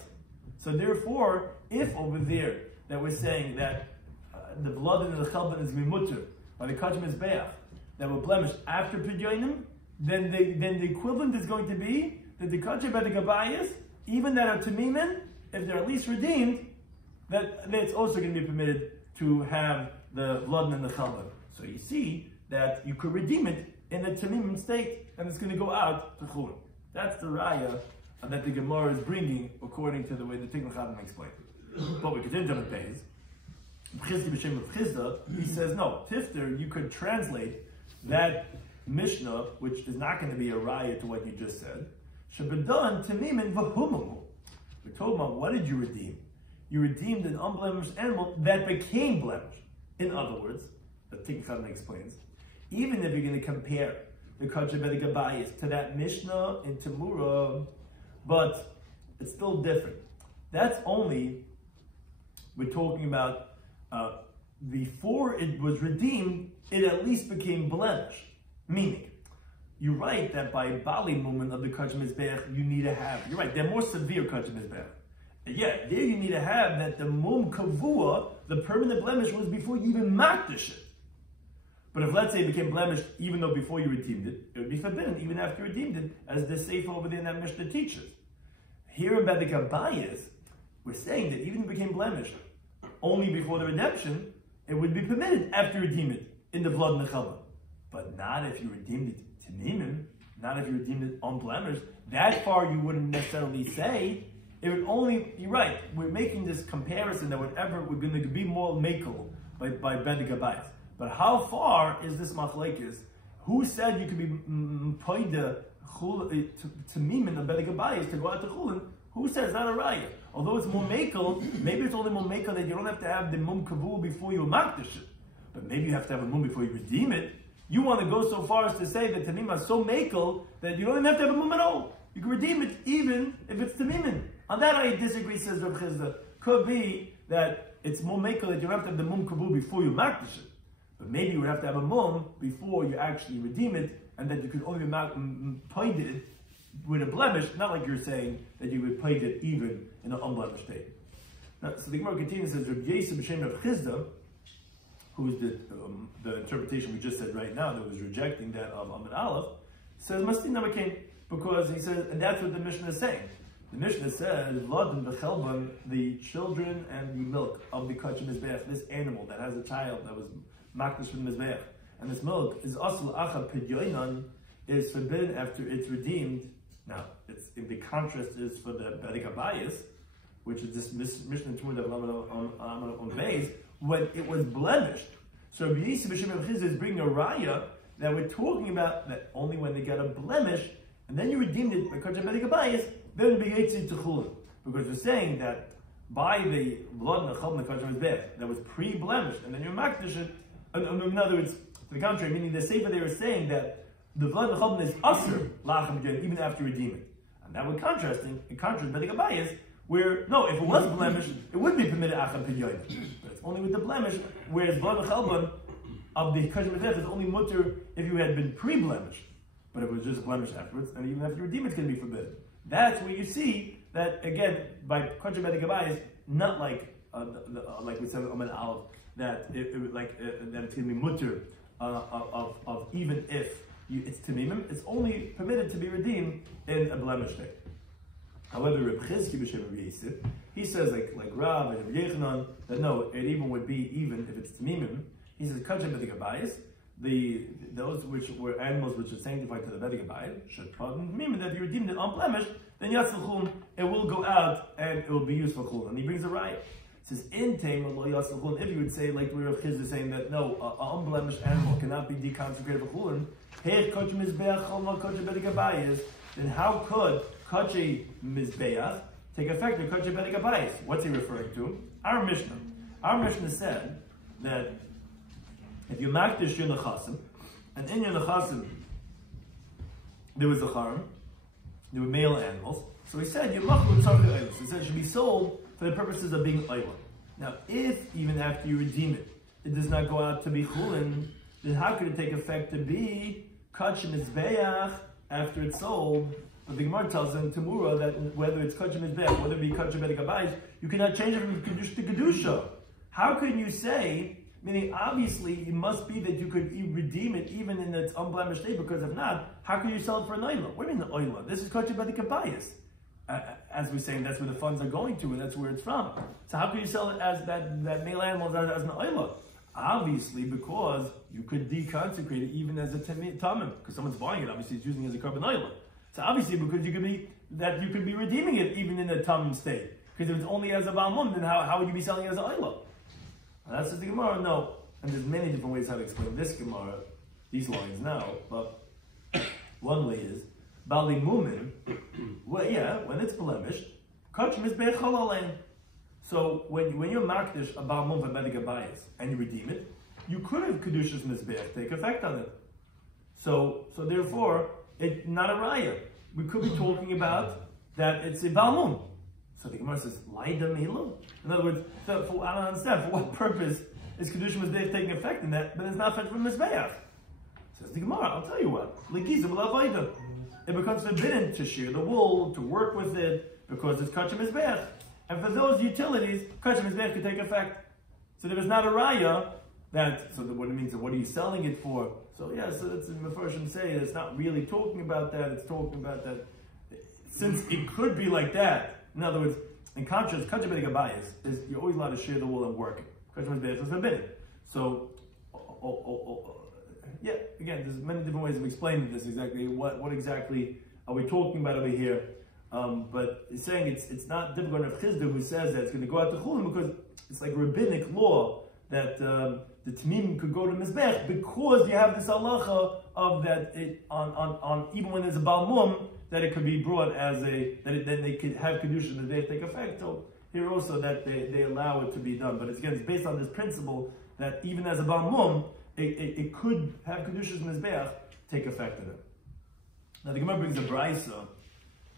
So therefore, if over there that we're saying that the blood and the Chelban is mutter by the Kodesh Mizbeach, that were blemished after Pidyonim, then the equivalent is going to be that the Kodesh Bedek Abayis, even that are Tamimin, if they're at least redeemed, that it's also going to be permitted to have the blood and the Chelban. So you see that you could redeem it in a Tamimim state, and it's going to go out to Chulin. That's the Raya that the Gemara is bringing, according to the way the Tikkun Chatan explained. But we continue to the page. He says, no, Tifter, you could translate that Mishnah, which is not going to be a raya to what you just said. Shabadan Tamimin Vahumamu. We're talking about, what did you redeem? You redeemed an unblemished animal that became blemished. In other words, the Tikkun Chatan explains, even if you're going to compare the Kodesh Bedek Abayis to that Mishnah in Tamura, but it's still different. That's only, we're talking about before it was redeemed, it at least became blemished. Meaning, you're right that by Bali Mumin of the Kodesh Mizbeach, you need to have, you're right, they're more severe Kodesh Mizbeach. Yeah, there you need to have that the Mum Kavua, the permanent blemish, was before you even makdish it. But if, let's say, it became blemished even though before you redeemed it, it would be forbidden even after you redeemed it, as the Sefer over there in that Mishnah teaches. Here in Bedek Abayis, we're saying that even if it became blemished only before the redemption, it would be permitted after you redeem it in the blood and the Chelban. But not if you redeemed it to Nimim, not if you redeemed it unblemished. That far you wouldn't necessarily say. It would only, you're right, we're making this comparison that whatever we're going to be more makel by Bedek Abayis. But how far is this machlekes? Who said you could be poida to Mimin of Bedek Abayis to go out to Chulin? Who says it's not a raya? Although it's more makel, maybe it's only more makel that you don't have to have the mum kavul before you makdish it. But maybe you have to have a mum before you redeem it. You want to go so far as to say that Tamima is so makel that you don't even have to have a mum at all. You can redeem it even if it's Tamimin. On that I disagree, says Rav Chizda. Could be that it's more makel that you don't have to have the mum kavul before you makdish it. But maybe you would have to have a mum before you actually redeem it, and that you could only point it with a blemish, not like you're saying that you would point it even in an unblemished state. Now, so the Gemara continues and says, Rabbi Yosef b'shem Rav Chizda, who is the interpretation we just said right now, that was rejecting that of Amid Aleph, says, Mastin Namakin, because he says, and that's what the Mishnah is saying. The Mishnah says, V'lodan v'chelban, the children and the milk of the Kodesh Mizbeach, this animal that has a child that was makdish from Mizbeach, and this milk is asul acha pidyoinan, is forbidden after it's redeemed. Now, it's in the contrast is for the Bedek Abayis, which is this Mishnah Tumud on base, when it was blemished. So Rabbi Yosef b'shem Rav Chizda is bringing a raya that we're talking about that only when they got a blemish, and then you redeemed it by Kodesh Bedek Abayis, then it would be Yitzid to Chulin. Because we're saying that by the blood and the Chelban Kodesh Mizbeach that was pre-blemished, and then you makdish it, in other words, to the contrary, meaning the Sefer they were saying that the blood and the Chelban is usher lachem even after redeeming. And that would in contrast Bedek Abayis, where no, if it was blemished, it would be permitted acham pidyon. But it's only with the blemish, whereas blood and Chelban of the Kodesh Mizbeach is only mutter if you had been pre-blemished. but if it was just blemished afterwards, and even after you redeem it's going to be forbidden. That's where you see that, again, by Kachim Bedikabayis, not like we said on Aleph, that that it's going to be mutter of even if it's tamimim, it's only permitted to be redeemed in a blemished state. However, Reb Chizki b'Shem Rabbi Yosef, he says like Rav and Rabbi Yechanan, that no, it even would be even if it's tamimim. He says Kachim Bedikabayis, those which were animals which are sanctified to the Bedikabayis, should pardon tamimim, that if you redeemed it unblemished, then Yatzal it will go out and it will be used for chulun. And he brings a riot. He says, in Taim Allah Yatzal chulun, if you would say, like Rav Chiz is saying that no, an unblemished animal cannot be deconsecrated for chulun, then how could Kachi Mizbeach take effect of Kachi Bedikabayis? What's he referring to? Our Mishnah. Our Mishnah said that if you makdish your nechasim, and in your nechasim there was a harm, there were male animals, so he said, he said it should be sold for the purposes of being oila. Now, if even after you redeem it, it does not go out to be chulin, then how could it take effect to be Kachi Mizbeach after it's sold? But the Gemara tells them Tamura that whether it's Kachi Mizbeach, whether it be Kachi Bedikabayis, you cannot change it from Kedusha to Kedusha. How can you say, meaning obviously it must be that you could redeem it even in its unblemished state, because if not, how can you sell it for an oila? What do you mean the oila? This is Kachi Bedikabayis. As we're saying, that's where the funds are going to, and that's where it's from. So how can you sell it as that male animal as an oila? Obviously, because you could deconsecrate it even as a tamim, because someone's buying it. Obviously, it's using it as a carbon oila. So obviously, because you could be redeeming it even in a tamim state. Because if it's only as a balmum, then how would you be selling it as an oila? That's the Gemara. No, and there's many different ways how to explain this Gemara, these lines now. But one way is bali mumin. Well, yeah, when it's blemished, kachim is be'chol. So when you're makdish a balmum v'bedikabayis and you redeem it, you could have kedushas mizbeach take effect on it. So therefore, it's not a raya. We could be talking about that it's a balmum. So the Gemara says, laida milu. In other words, I don't understand for what purpose is kedusha mizbeach taking effect in that, but it's not fit from mizbeach. Says the Gemara, I'll tell you what. It becomes forbidden to shear the wool, to work with it, because it's kachim mizbeach. And for those utilities, kachim mizbeach could take effect. So there is not a raya what it means. So what are you selling it for? So yeah, so that's the Mefarshim say it's not really talking about that. It's talking about that since it could be like that. In other words, in contrast, kachim bedikabayis is you're always allowed to share the wool and work it. Kachim mizbeach is forbidden. So yeah, again, there's many different ways of explaining this exactly. What exactly are we talking about over here? But it's saying it's not difficult enough Chizda who says that it's going to go out to Chulin, because it's like rabbinic law that the Tamim could go to Mizbech, because you have this halacha of that it on even when there's a Balmum, that it could be brought as that they could have Kedusha and they take effect. So here also that they allow it to be done. But it's based on this principle that even as a Balmum, it could have Kedushas Mizbeach take effect in it. Now the Gemara brings a brisa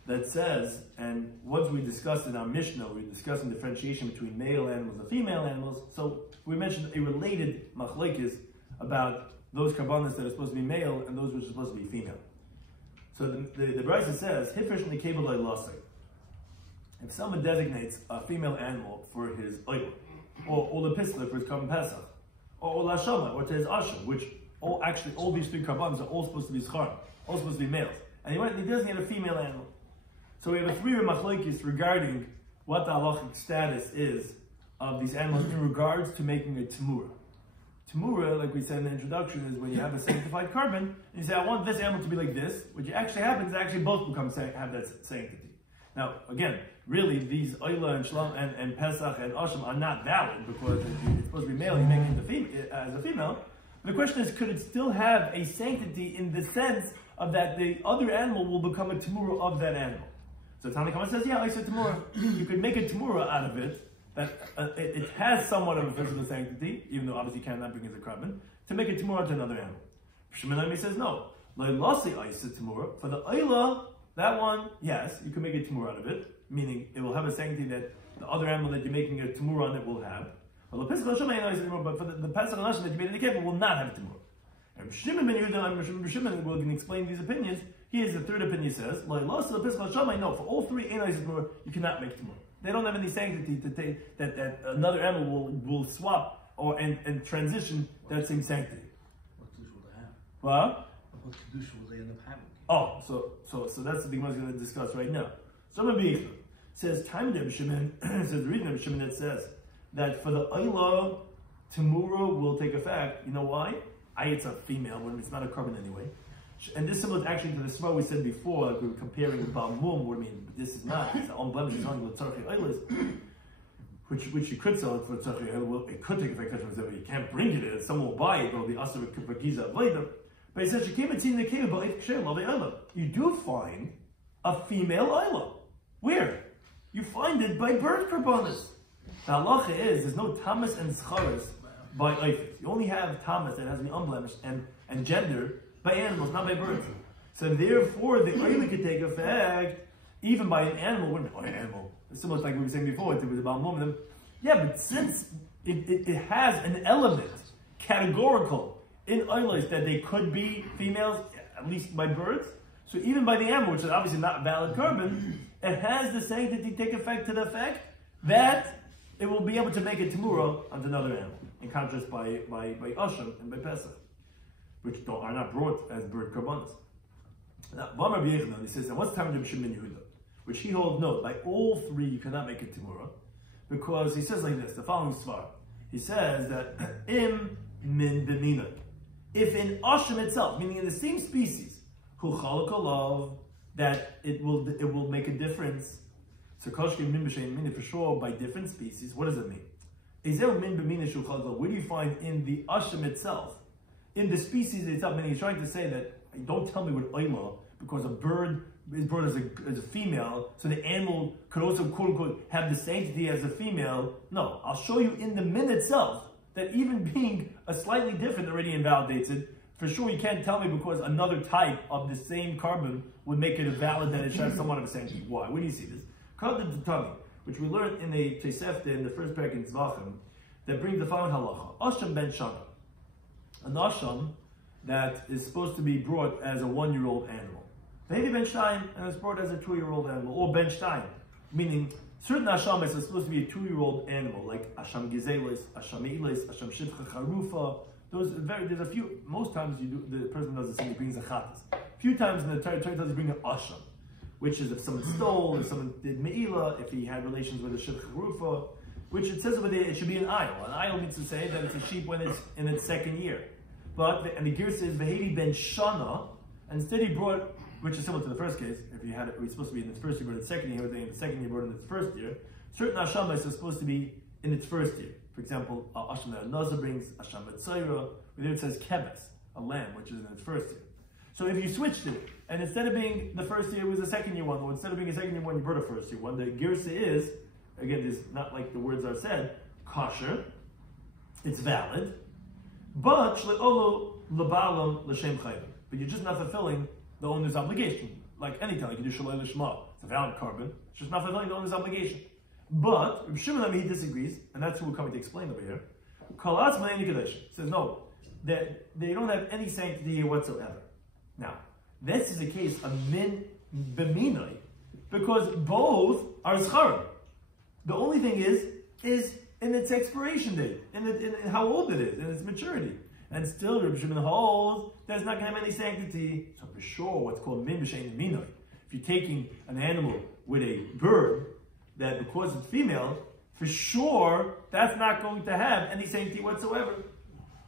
that says, and once we discussed in our Mishnah, we discussed the differentiation between male animals and female animals. So we mentioned a related machlekes about those karbanos that are supposed to be male and those which are supposed to be female. So the brisa says, Hifresh nikebeloi lasei. If someone designates a female animal for his oil, or the pisla for his carbon pesach, or lashama, or to his asham, which all these three karbanos are all supposed to be schar, all supposed to be males, and he went and he designated a female animal. So we have a three machlokes regarding what the halachic status is of these animals in regards to making a tamura. Tamura, like we said in the introduction, is when you have a sanctified carbon, and you say, I want this animal to be like this, which actually happens, they both have that sanctity. Now, again, really, these Oila and Shlam and Pesach and Asham are not valid, because it's supposed to be male, you make it as a female. The question is, could it still have a sanctity in the sense of that the other animal will become a tamura of that animal? So Tanakh says, yeah, I said tamura. You could make a tamura out of it, that it has somewhat of a physical sanctity, even though obviously you cannot bring it as a carbon, to make a tamura to another animal. Shemini says, no. For the Oila, that one, yes, you can make a tamura out of it, meaning it will have a sanctity that the other animal that you're making a tamura on it will have. But for the Pesach and Asham that you made in the cave will not have tamura. And Shimon ben Yehuda and Shimon will explain these opinions. Here's the third opinion. Says, no, for all three you cannot make tomorrow. They don't have any sanctity to take that another animal will swap and transition that same sanctity. What kedusha will they have? What? What kedusha will they end up having? Oh, so that's the Gemara is going to discuss right now. So Rabbi Yechon says, time Rabbi Shimon says the reason Rabbi Shimon that says that for the Ayla, Tamura will take effect. You know why? It's a female, when it's not a carbon anyway. And this similar actually to the Svar we said before, like we were comparing with Baal Mum, what I mean, this is not, it's the unblemished, it's only with Tzarchi Aylas, which you could sell it for Tzarchi Aylas. Well, it could take effect, but you can't bring it in, someone will buy it, it'll be Asar Kipagiza later. But he says, you do find a female Ayla. Where? You find it by birth karbonis. The halacha is, there's no tamas and scharas by Eifet. You only have tamas that has to be unblemished and gender by animals, not by birds. So therefore, the Ayla could take effect even by an animal. What do you mean, an animal? It's similar to like we were saying before, it was about women. Yeah, but since it has an element, categorical, in Aylas that they could be females, at least by birds, so even by the animal, which is obviously not valid carbon, it has the sanctity take effect to the effect that it will be able to make a tamura on another animal, in contrast by Asham and by Pesach, which are not brought as bird karbanos. Now, Rabbi Yechon, he says, and what's the time of Rabbi Shimon Yehuda? Which he holds, no, by all three you cannot make a tamura, because he says like this, the following svar. He says that im min b'mina, if in Asham itself, meaning in the same species, hu chalak alav, that it will make a difference. So koshkin min b'shein min, for sure by different species. What does it mean? Where do you find in the Asham itself, in the species itself? Meaning he's trying to say that don't tell me with oila, because a bird is brought as a female, so the animal could also quote unquote have the sanctity as a female. No, I'll show you in the min itself that even being a slightly different already invalidates it. For sure, you can't tell me because another type of the same carbon would make it a valid that it should have somewhat of a sanctity. Why? Where do you see this? Which we learned in the Tosefta in the first parak in Tzvachim, that brings the following halacha: Asham ben Shana, an Asham that is supposed to be brought as a 1-year-old animal. Maybe ben Shtein, and it's brought as a 2-year-old animal, or ben Shtein, meaning certain Ashamis are supposed to be a 2-year-old animal, like Asham Gizelis, Asham Eilis, Asham Shivcha Charufa. There's a few. Most times the person does the same. He brings a chatas. A few times in the Torah tells you bring an asham, which is if someone stole, if someone did meila, if he had relations with a shivcha rufa, which it says over there it should be an ayil. An ayil means to say that it's a sheep when it's in its second year. And the gear says vehevi ben shana, and instead he brought, which is similar to the first case. If you had it was supposed to be in its first year, but in the second year, in the second year, brought in its first year. Certain ashamas are supposed to be in its first year. For example, Asham that Nazar brings, Asham Etzayra, there it says Kebes, a lamb, which is in its first year. So if you switched it, and instead of being the first year, it was a second year one, or instead of being a second year one, you brought a first year one, the Girsa is, again, this not like the words are said, kosher, it's valid, but Shle'olo L'Balam L'Shem Chayim. But you're just not fulfilling the owner's obligation. Like any time, you can do Shalei L'Shma, it's a valid carbon, it's just not fulfilling the owner's obligation. But Rabbi Shimon he disagrees, and that's who we're coming to explain over here. Kalatz Malay Nikodesh says no, that they don't have any sanctity here whatsoever. Now, this is a case of min b'minai, because both are zcharim. The only thing is in its expiration date, in how old it is, in its maturity. And still, Rabbi Shimon holds that it's not going to have any sanctity. So for sure, what's called min b'shein minai. If you're taking an animal with a bird, that because it's female, for sure, that's not going to have any sanctity whatsoever.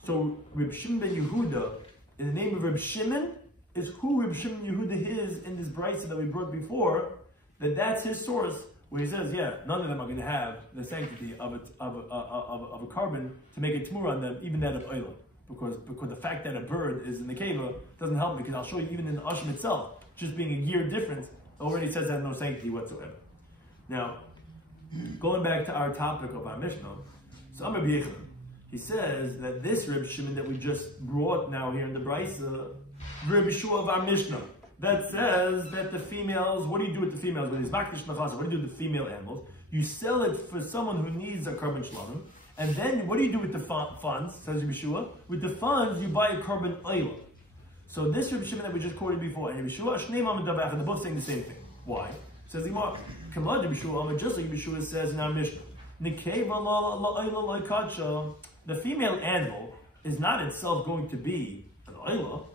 So Reb Shimon ben Yehuda, in the name of Reb Shimon, is who Reb Shimon Yehuda is in this brisa that we brought before, that's his source, where he says, yeah, none of them are going to have the sanctity of a carbon to make a tmura on them, even that of oila. Because the fact that a bird is in the keva doesn't help me, because I'll show you even in the asham itself, just being a year difference, already says that no sanctity whatsoever. Now, going back to our topic of our Mishnah, so Amar B'Yechon, he says that this Reb Shimon that we just brought now here in the Brisa, Reb Shua of our Mishnah, that says that the females, what do you do with the females? When it's Makdish Nachasa, what do you do with the female animals? You sell it for someone who needs a carbon shlamim, And then what do you do with the funds? Says Rabbi Shua. With the funds, you buy a carbon oil. So this Rabbi Shimon that we just quoted before, and Rabbi Shua, Shnei Mamad Dabach, and they're both saying the same thing. Why? Says the Gemara, Kamad Rabbi Shua, just like Rabbi Shua says in our Mishnah, the female animal is not itself going to be an oila,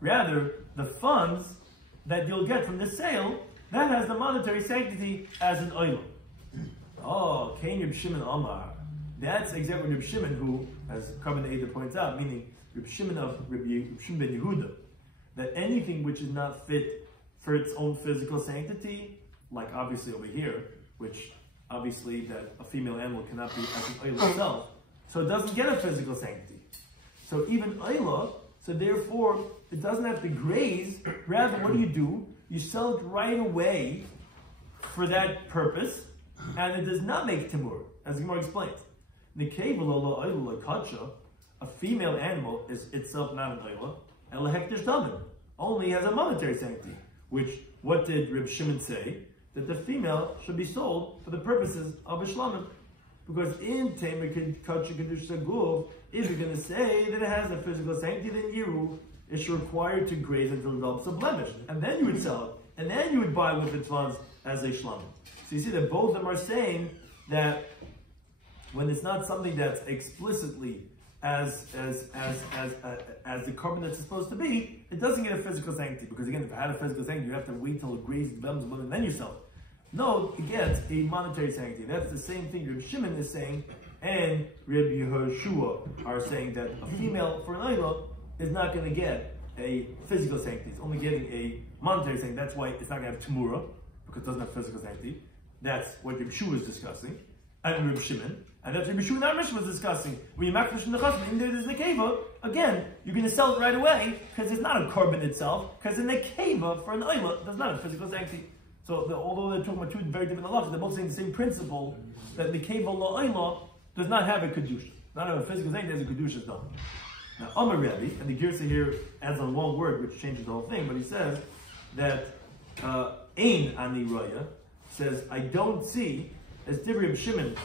rather, the funds that you'll get from the sale, that has the monetary sanctity as an oila. Oh, Kain Rabbi Shimon Amar. That's exactly Rabbi Shimon, who, as Karban Eidah points out, meaning Rabbi Shimon of Rabbi Shimon ben Yehuda, that anything which is not fit for its own physical sanctity, like obviously over here, which obviously that a female animal cannot be as an oila itself, so it doesn't get a physical sanctity. So even oila, so therefore it doesn't have to graze. Rather, what do? You sell it right away for that purpose, and it does not make timur, as the Gemara explains. A female animal is itself not an oila, only has a monetary sanctity. Which, what did Reb Shimon say? That the female should be sold for the purposes of a shlamim. Because in Tamer Kacha Kedush Saguf, if you're going to say that it has a physical sanctity, then Yiru is required to graze until it develops a blemish. And then you would sell it. And then you would buy with its funds as a shlamim. So you see that both of them are saying that when it's not something that's explicitly as the carbon that's supposed to be, it doesn't get a physical sanctity. Because again, if it had a physical sanctity, you have to wait till it grazes, develops, and then you sell it. No, it gets a monetary sanctity. That's the same thing Rabbi Shimon is saying, and Rabbi Yehoshua are saying that a female for an oila is not going to get a physical sanctity. It's only getting a monetary sanctity. That's why it's not going to have tamura, because it doesn't have physical sanctity. That's what Rabbi Shua is discussing, and Rabbi Shimon. And that's Rabbi Shua and our Mishnah was discussing. When you makdash in the chasm, in there is the keva, again, you're going to sell it right away, because it's not a carbon itself, because in the keva for an oila, does not have physical sanctity. So although they're talking about two very different halachas, they're both saying the same principle, that the keva la'oila does not have a kedusha. Not have a physical sanctity, as a kedusha is done. Now, Amar Rebbe, and the Girsa here adds a long word which changes the whole thing, but he says that Ein Ani Raya says, I don't see, as Reb Shimon,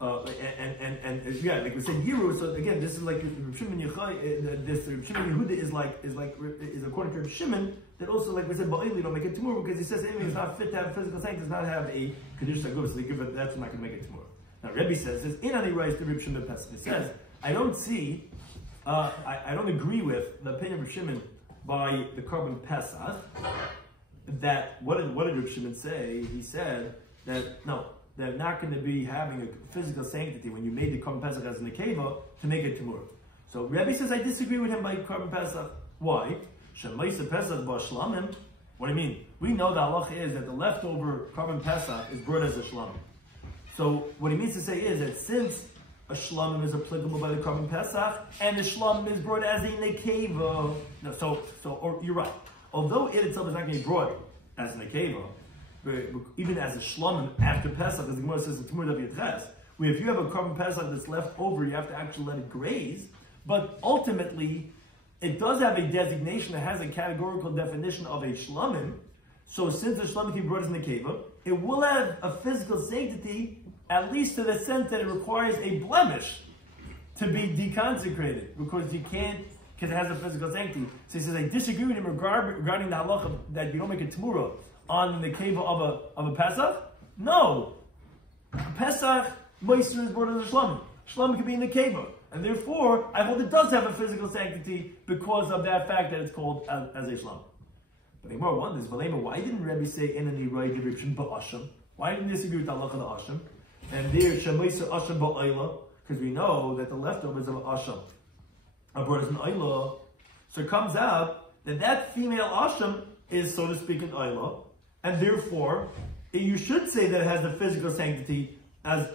yeah, like we said, Yiru. So again, this is like Reb Shimon Yechai. This Reb Shimon Yehuda is according to Reb Shimon that also, like we said, Ba'ili, you don't make it tomorrow because he says anything is not fit to have physical sanctity, does not have a kedusha saguf, so they give it. That's not going to make it tomorrow. Now Rebbe says in Ani Raya to Reb Shimon Pesach. It says I don't see, I don't agree with the opinion of Reb Shimon by the carbon Pesach. That what did Reb Shimon say? He said that no. They're not going to be having a physical sanctity when you made the carbon pesach as an akeva to make it tomorrow. So Rebbe says I disagree with him by carbon pesach. Why? Shemaisa pesach b'shlamim. What do you mean? We know the halacha is that the leftover carbon pesach is brought as a shlamim. So what he means to say is that since a shlamim is applicable by the carbon pesach and the shlamim is brought as an akeva, no, or you're right. Although it itself is not going to be brought as an akeva, even as a shlamim after Pesach, as the Gemara says in Tumur Daf Yitches, where if you have a carbon Pesach that's left over, you have to actually let it graze. But ultimately, it does have a designation that has a categorical definition of a shlamim. So since the shlamim can be brought as an akeva, it will have a physical sanctity, at least to the sense that it requires a blemish to be deconsecrated, because you can't, because it has a physical sanctity. So he says, I disagree with him regarding the halacha that you don't make a tamura on the keva of a Pesach? No. A Pesach, Moiser is brought as a Shlamim. Shlamim can be in the keva. And therefore, I hold it does have a physical sanctity because of that fact that it's called as a Shlamim. But Gemara wonders, why didn't Rebbe say in any right direction ba'asham? Why didn't he disagree with the halacha of the asham? And there, Shemoiser asham ba'ayla, because we know that the leftovers of asham are brought as an ayla. So it comes out that female asham is, so to speak, an ayla. And therefore, you should say that it has the physical sanctity as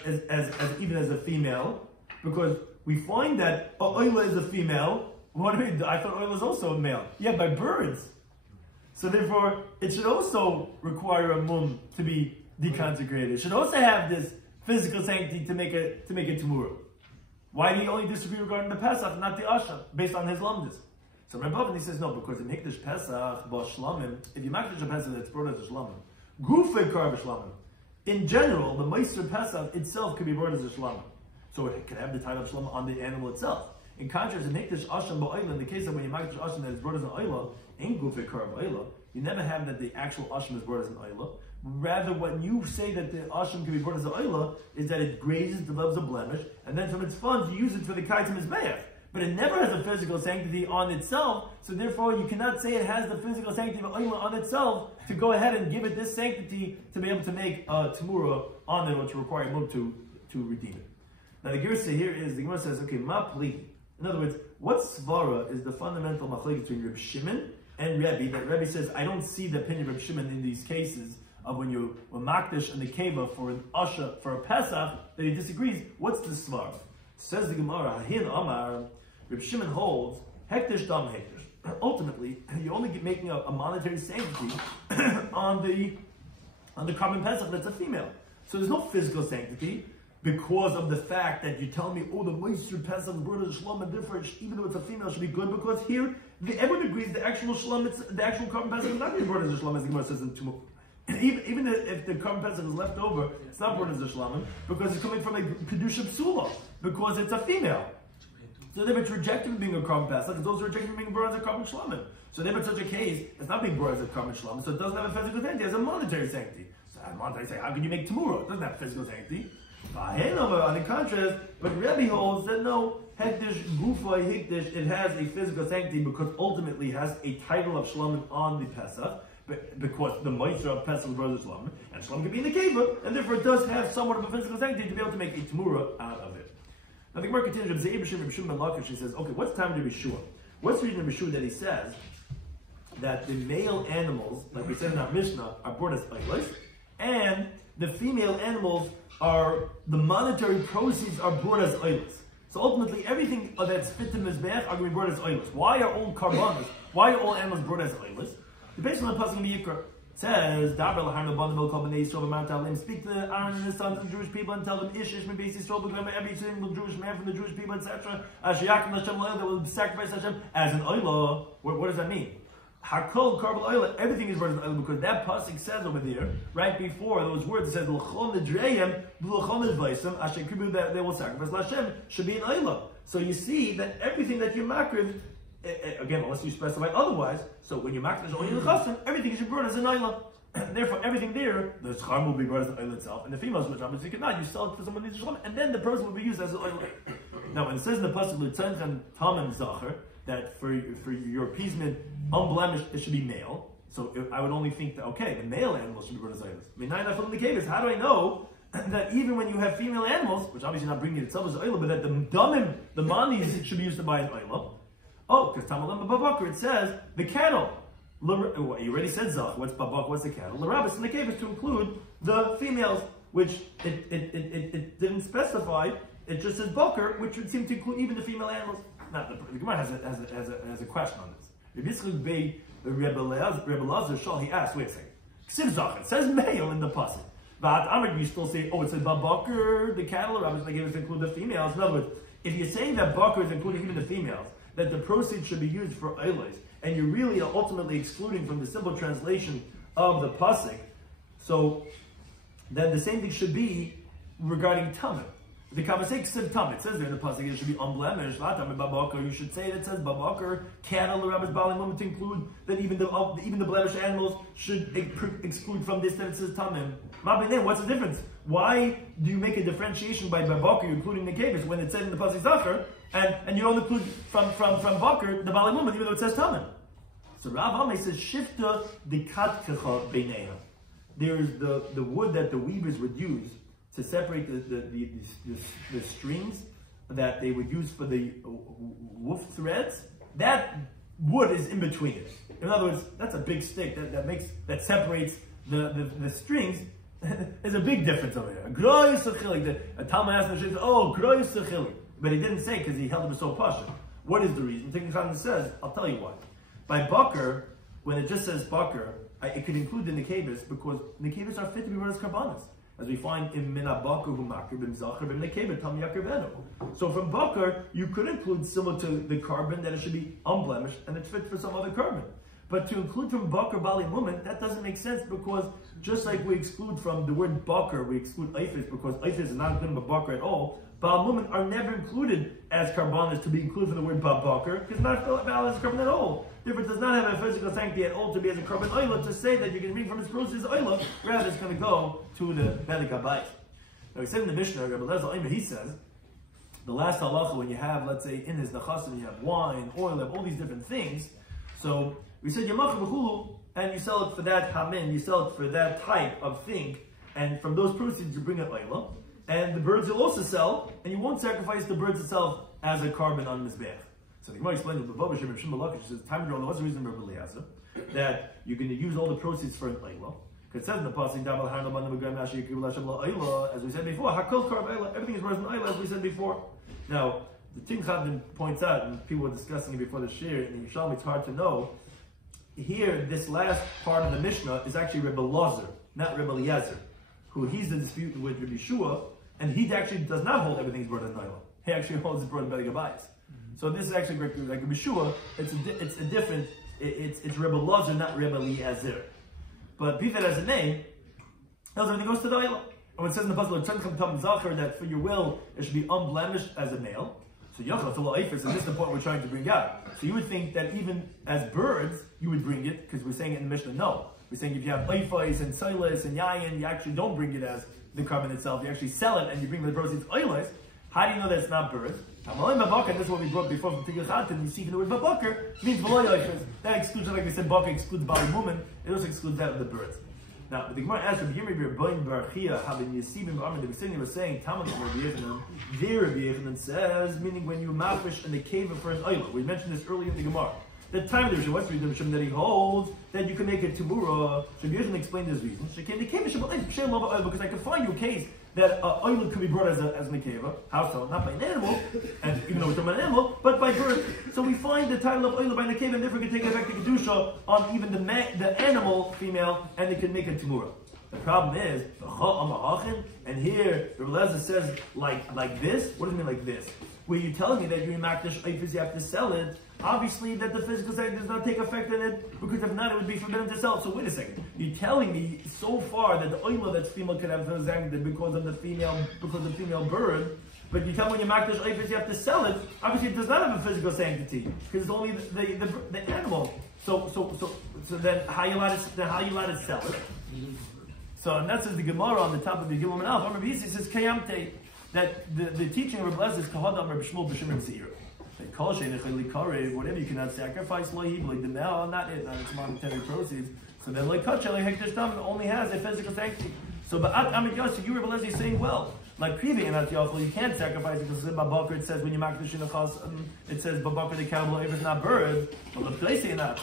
even as a female, because we find that oila is a female. What do we do? I thought oila is also a male. Yeah, by birds. So therefore, it should also require a mum to be deconsecrated. It should also have this physical sanctity to make it tamura. Why do you only disagree regarding the Pesach, not the Asham, based on his lumdis? So Rabbi Bavani says no, because in Hikdash Pesach, Shlamim, if you make a Pesach that's brought as a Shlamim, Gufei Kar Shlamim, in general, the Meiser Pesach itself could be brought as a shlama. So it can have the title of shlama on the animal itself. In contrast, in Hektish Asham Ba'oila, in the case of when you make the Asham that is brought as an Oila, ain't Gufei Kar Ba'oila, you never have that the actual Asham is brought as an Oila. Rather, when you say that the Asham can be brought as an Oila, is that it grazes, develops a blemish, and then from its funds you use it for the Kaitim Mizbeach. But it never has a physical sanctity on itself, so therefore you cannot say it has the physical sanctity of Oila on itself to go ahead and give it this sanctity to be able to make a Tamura on it, which require Mub to redeem it. Now the Girsa here is, the Gemara says, okay, Ma Pli. In other words, what svara is the fundamental machlekes between Reb Shimon and Rebbe? That Rebbe says, I don't see the opinion of Reb Shimon in these cases of when you were makdish and the keva for an asha for a pesach that he disagrees. What's the svara? Says the Gemara, Hahin Amar. Reb Shimon holds hektish dam hektish. Ultimately, you're only making a monetary sanctity on the carbon pesach that's a female. So there's no physical sanctity. Because of the fact that you tell me, oh, the Meiser Pesach brought as shlom and different, even though it's a female, should be good. Because here, everyone agrees the actual shlom, the actual carbon pesach is not being brought as a shlom, as the Gemara says in Tumah. Even if the carbon pesach is left over, it's not brought as a shlom because it's coming from a kedusha psula, because it's a female. So they've been rejected from being a carbon pesach, those are rejected from being brought as a carbon shlom. So they've been such a case, it's not being brought as a carbon shlom, so it doesn't have a physical sanctity, it has a monetary sanctity. So a monetary sanctity, how can you make tamura? It doesn't have physical sanctity. On the contrast, but Rebbe holds that no, hektish gufa hektish, it has a physical sanctity because ultimately it has a title of shlomim on the Pesach, because the Meiser of Pesach is brought as shlomim, and shlomim can be in the keva, and therefore it does have somewhat of a physical sanctity to be able to make a tamura out of it. Now the Gemara continues, Reb Shimon ben Lakish, he says, okay, what's the time of Rabbi Shua? What's the reason of Rabbi Shua that he says that the male animals, like we said in our Mishnah, are brought as oilos, and the female animals are, the monetary proceeds are brought as oilos. So ultimately, everything that's fit to Mizbeach are going to be brought as oilos. Why are all karbanos, why are all animals brought as oilos? The base on the pasuk in Yikra says, Daber l'harm l'bandamil kol b'nei Yisrael v'mar ta'alim, speak to Aaron and his sons of the Jewish people and tell them, Ish min beis Yisrael b'glam every single Jewish man from the Jewish people, etc. Asher yakim l'Hashem l'oil, that will sacrifice Hashem as an oila. What does that mean? Hakol karbal oila, everything is brought as an oila, because that pasuk says over there, right before those words, it says l'chol nedreyem v'l'chol nedvaisem asher kribu, that they will sacrifice l'Hashem, should be an oila. So you see that everything that you makriv, again, unless you specify otherwise, so when you makriv oil l'chasim, everything is brought as an oila. Therefore, everything there, the schar will be brought as an oila itself, and the females, which obviously you cannot, you sell it for someone who needs a shalom, and then the person will be used as an oila. Now, when it says in the pasuk l'tzenchan tamim zacher, that for your appeasement, unblemished, it should be male. So I would only think that, okay, the male animals should be brought as oilos. How do I know that even when you have female animals, which obviously not bringing it itself as oila, but that the damim, the manis, should be used to buy an oila? Oh, because Tamalam Babakar, it says the cattle. You already said zach. What's babak? What's the cattle? The rabbis in the cave is to include the females, which it didn't specify. It just says boker, which would seem to include even the female animals. Now, the Gemara has a question on this. Rebbe Lazar Shal, he asked, wait a second. Ksiv Zach, it says male in the pasuk. But Amr, you still say, oh, it says Babakar, the cattle, or obviously they include the females. In other words, if you're saying that Bakar is including even the females, that the proceeds should be used for oilos, and you really are ultimately excluding from the simple translation of the pasuk, so then the same thing should be regarding Tamim. The Kavasek Ksiv Tam, it says there in the pasuk it should be unblemished. You should say it says Babakar, cattle, the rabbis balim to include that even the blemished animals should exclude from this that it says Tamim. What's the difference? Why do you make a differentiation by Babakar, including the Kavis, when it says in the pasuk Zachar, and you don't include from Bakar the balim even though it says Tamim? So Rav Amay says Shifta dikatkecha beineha. There's the wood that the weavers would use to separate the strings that they would use for the woof threads. That wood is in between it. In other words, that's a big stick that separates the strings. There's a big difference over there. The Talmud asked him, oh, but he didn't say because he held it so pasha. What is the reason? Tikkan says, I'll tell you why. By Bakar, when it just says Bakar, it could include the Nekebis because Nekebis are fit to be brought as karbanas. As we find in Mina Bakar who makar bim Zachar bim Nekebis Tam Yakar. So from Bakar, you could include similar to the carbon that it should be unblemished and it's fit for some other carbon. But to include from bakar bali mumen, that doesn't make sense, because just like we exclude from the word bakar, we exclude eifes because eifes is not included by bakar at all. Bal mumen are never included as karbanis to be included in the word bakar, because not valid as a karban at all. Therefore, it does not have a physical sanctity at all to be as a karban oila, to say that you can read from his process oila, rather it's going to go to the bedek habayis. Now we said in the Mishnah, Rabbi Shloimy, he says, the last halacha, when you have, let's say, in his nachasim, you have wine, oil, you have all these different things. So we said yamach b'chulu, and you sell it for that hamin, you sell it for that type of thing, and from those proceeds you bring an oila, and the birds you'll also sell, and you won't sacrifice the birds itself as a carbon on mizbech. So the Gemara explained that the Baba Shem Shimon Lakish says, time ago, what's the reason Rabbi Eliezer that you're going to use all the proceeds for an oila? Because it says in the pasuk, as we said before, hakol karb oila, everything is worth an oila, as we said before. Now, the Tim Chadin points out, and people were discussing it before the shiur, and in Yishalmi it's hard to know. Here, this last part of the Mishnah is actually Rabbi Lazar, not Rabbi Eliezer, who he's the dispute with Rabbi Shua, and he actually does not hold everything is brought in Naila. He actually holds it's brought in Bedek Habayis. So this is actually like Rabbi Shua. It's a different. It's Rabbi Lazar, not Rabbi Eliezer. But be that as a name, everything goes to the Naila. And when it says in the puzzle, that for your will it should be unblemished as a male. So Yachal Tula Eifers, and this is the point we're trying to bring out. So you would think that even as birds, you would bring it, because we're saying it in the Mishnah, no. We're saying if you have Eifais and Silas and Yayin, you actually don't bring it as the carbon itself. You actually sell it and you bring the proceeds Eilas. How do you know that it's not birds? This is what we brought before from Tigil Khatim. You see the word Babakar means V'loy Eifers. That excludes, like we said, Baka excludes Bali Mumen. It also excludes that of the birds. Now, the Gemara asked Rabbi Yirmi B'Rabbaim Barachia, how the Yesivim B'Amr, the B'Sini was saying, Talmud Rabbi Yechanan, there Rabbi Yechanan says, meaning when you mafish in the cave of first oil. We mentioned this earlier in the Gemara. The time of the what's the reason that he holds that you can make a tumura. Rabbi Yechanan explained his reason. Because I can find you a case that oil could be brought as a nekeva. How so? Not by an animal, and even though it's from an animal, but by bird. So we find the title of oil by nekeva, and therefore we can take it back to kedusha on even the animal female, and they can make a tumura. The problem is, and here Rabbi Eliezer says like this. What does it mean like this? Where you're telling me that you're in makdash eifes, you have to sell it. Obviously, that the physical side does not take effect in it, because if not, it would be forbidden to sell. So wait a second. You're telling me so far that the oila that's female could have because of the female bird, but you tell me when you're makdash eifes, you have to sell it. Obviously, it does not have a physical sanctity because it's only the animal. So then how you allowed to sell it? So and that says the Gemara on the top of the Gimel and Alf. Rabbi Yissi says Kayamte, that the teaching of Rabbi Eliezer is Kahadam Rabbi Shmuel B'Shimon Seir. Whatever you cannot sacrifice, not its monetary proceeds. So then only has a physical sanctity. So but you Rabbi Eliezer is saying, well, like previous you can't sacrifice it because it says when you make the shinachas, it says babakar the cannibal if it's not bird. Well, the place in but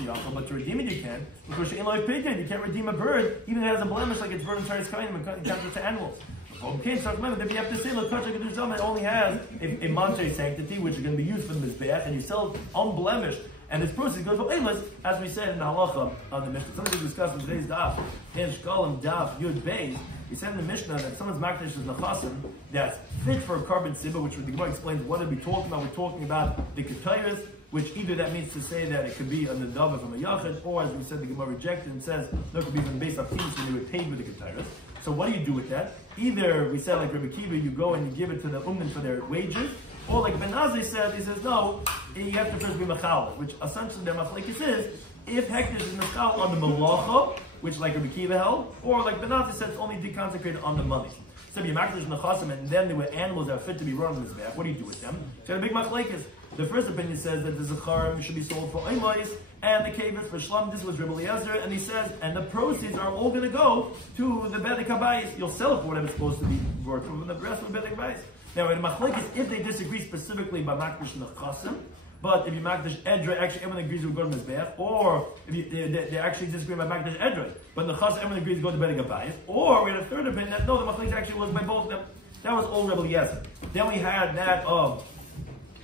to redeem it you can, because you can't redeem a bird even if it has a blemish like it's bird and tries kind and count to animals. Okay, so remember that you have to say it only has a monetary sanctity which is going to be used for the mizbeach, and you sell it unblemished, and its proceeds goes for eilis, as we said in the halacha on the Mishnah. Something we discussed in today's Daf, in Shekalim Daf Yud Beis. He said in the Mishnah that someone's makdash is nachasim that's fit for a carbon sibba, which the Gemara explains what are we talking about. We're talking about the ketayras, which either that means to say that it could be a nadava from a yachid, or as we said, the Gemara rejected and says no, it could be even based on things when you were paid with the ketayras. So what do you do with that? Either we said like Rabbi Kiva, you go and you give it to the umman for their wages, or like Ben Azai said, he says no, you have to first be machal, which essentially their machlekes is if hekdesh is machal on the malacha, which like Rabbi Kiva held, or like Ben Azai said it's only deconsecrated on the money. So you makdash nachasim, and then there were animals that are fit to be run on this back. What do you do with them? So the big machlekes. The first opinion says that the zacharim should be sold for oilais, and the kavus for shlam. This was Rabbi Eliezer, and he says, and the proceeds are all going to go to the bedek habayis. You'll sell it for whatever it's supposed to be worth from the rest of the bedek habayis. Now, in machlekes, if they disagree specifically by makdash nachasim, but if you makdash edra, actually everyone agrees to go to mizbeach, or if they actually disagree by makdash edra, but nachas everyone agrees to go to bedek habayis, or we had a third opinion that no, the machlekes actually was by both of them. That was all Rabbi Eliezer. Then we had that of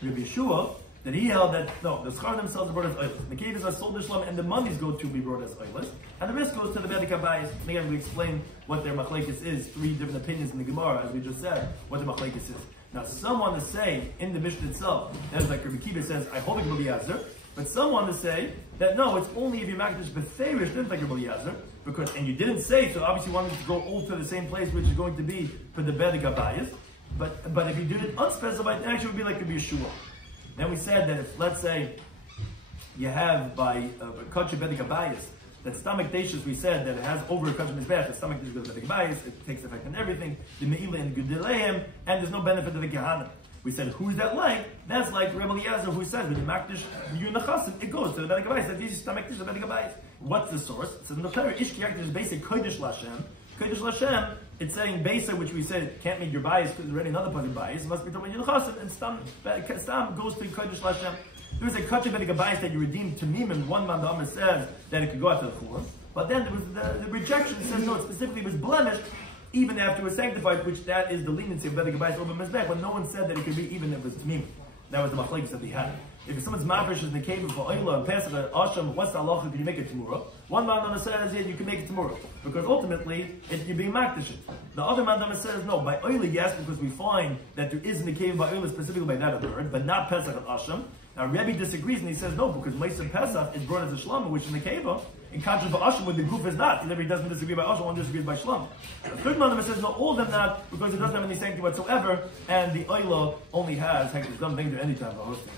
Rabbi Shua, that he held that no, the schar themselves are brought as oilers. The kavus are sold to shlam, and the monies go to be brought as oilers, and the rest goes to the bedek habayis. And again, we explained what their machlekes is. 3 different opinions in the Gemara, as we just said, what the machlekes is. Now, some want to say in the Mishnah itself, that is like Rabbi Kiva says, I hold like Rabbi Eliezer, But some want to say that no, it's only if you makdish beferish, didn't like Rabbi Eliezer, because and you didn't say, so obviously you wanted to go all to the same place, which is going to be for the bedek abayis. But if you did it unspecified, it actually would be like a shiur. Then we said that if, let's say, you have by kach bedek abayis, that stomach dishes, we said that it has over a kach mizbech, the stomach dish goes bedek abayis, it takes effect on everything, the me'ilah and gudileim, and there's no benefit to the gehanim. We said, who's that like? That's like Rabbi Eliezer, who says, when you makdish yunachasim, it goes to the bedek abayis. That is stomach dish, the bedek abayis. What's the source? It says in the Torah, ishkiyakdish is basic kodesh lashem. Kodesh lashem, it's saying besa, which we said can't make your bias because there's already another part of bias. It must be talking about yunachasim, and stam goes to kodesh lashem. There was a kach bedek abayis that you redeemed to mimim. One man the Amr says that it could go out to the chulam, but then there was the rejection says no, it specifically was blemished even after it was sanctified, which that is the leniency of bedek abayis over mizbech, when no one said that it could be even if it was tmim. That was the machlekes that they had. If someone's mafresh is in the cave for oila and pesach and asham, what's the halacha? Can you make it tomorrow? One man says yeah, you can make it tomorrow because ultimately you're being makdish. The other man says no, by oila yes, because we find that there is in the cave by oila specifically by that word, but not pesach and asham. Now Rebbe disagrees and he says no, because Meisim Pesach is brought as a shlama, which in the cave, in contrast to asham, when the group is not. Rebbe doesn't disagree by asham, one disagrees by shlama. The third man says no, all of them not, because it doesn't have any sanctity whatsoever, and the oila only has hektish dam danger any time of hosting.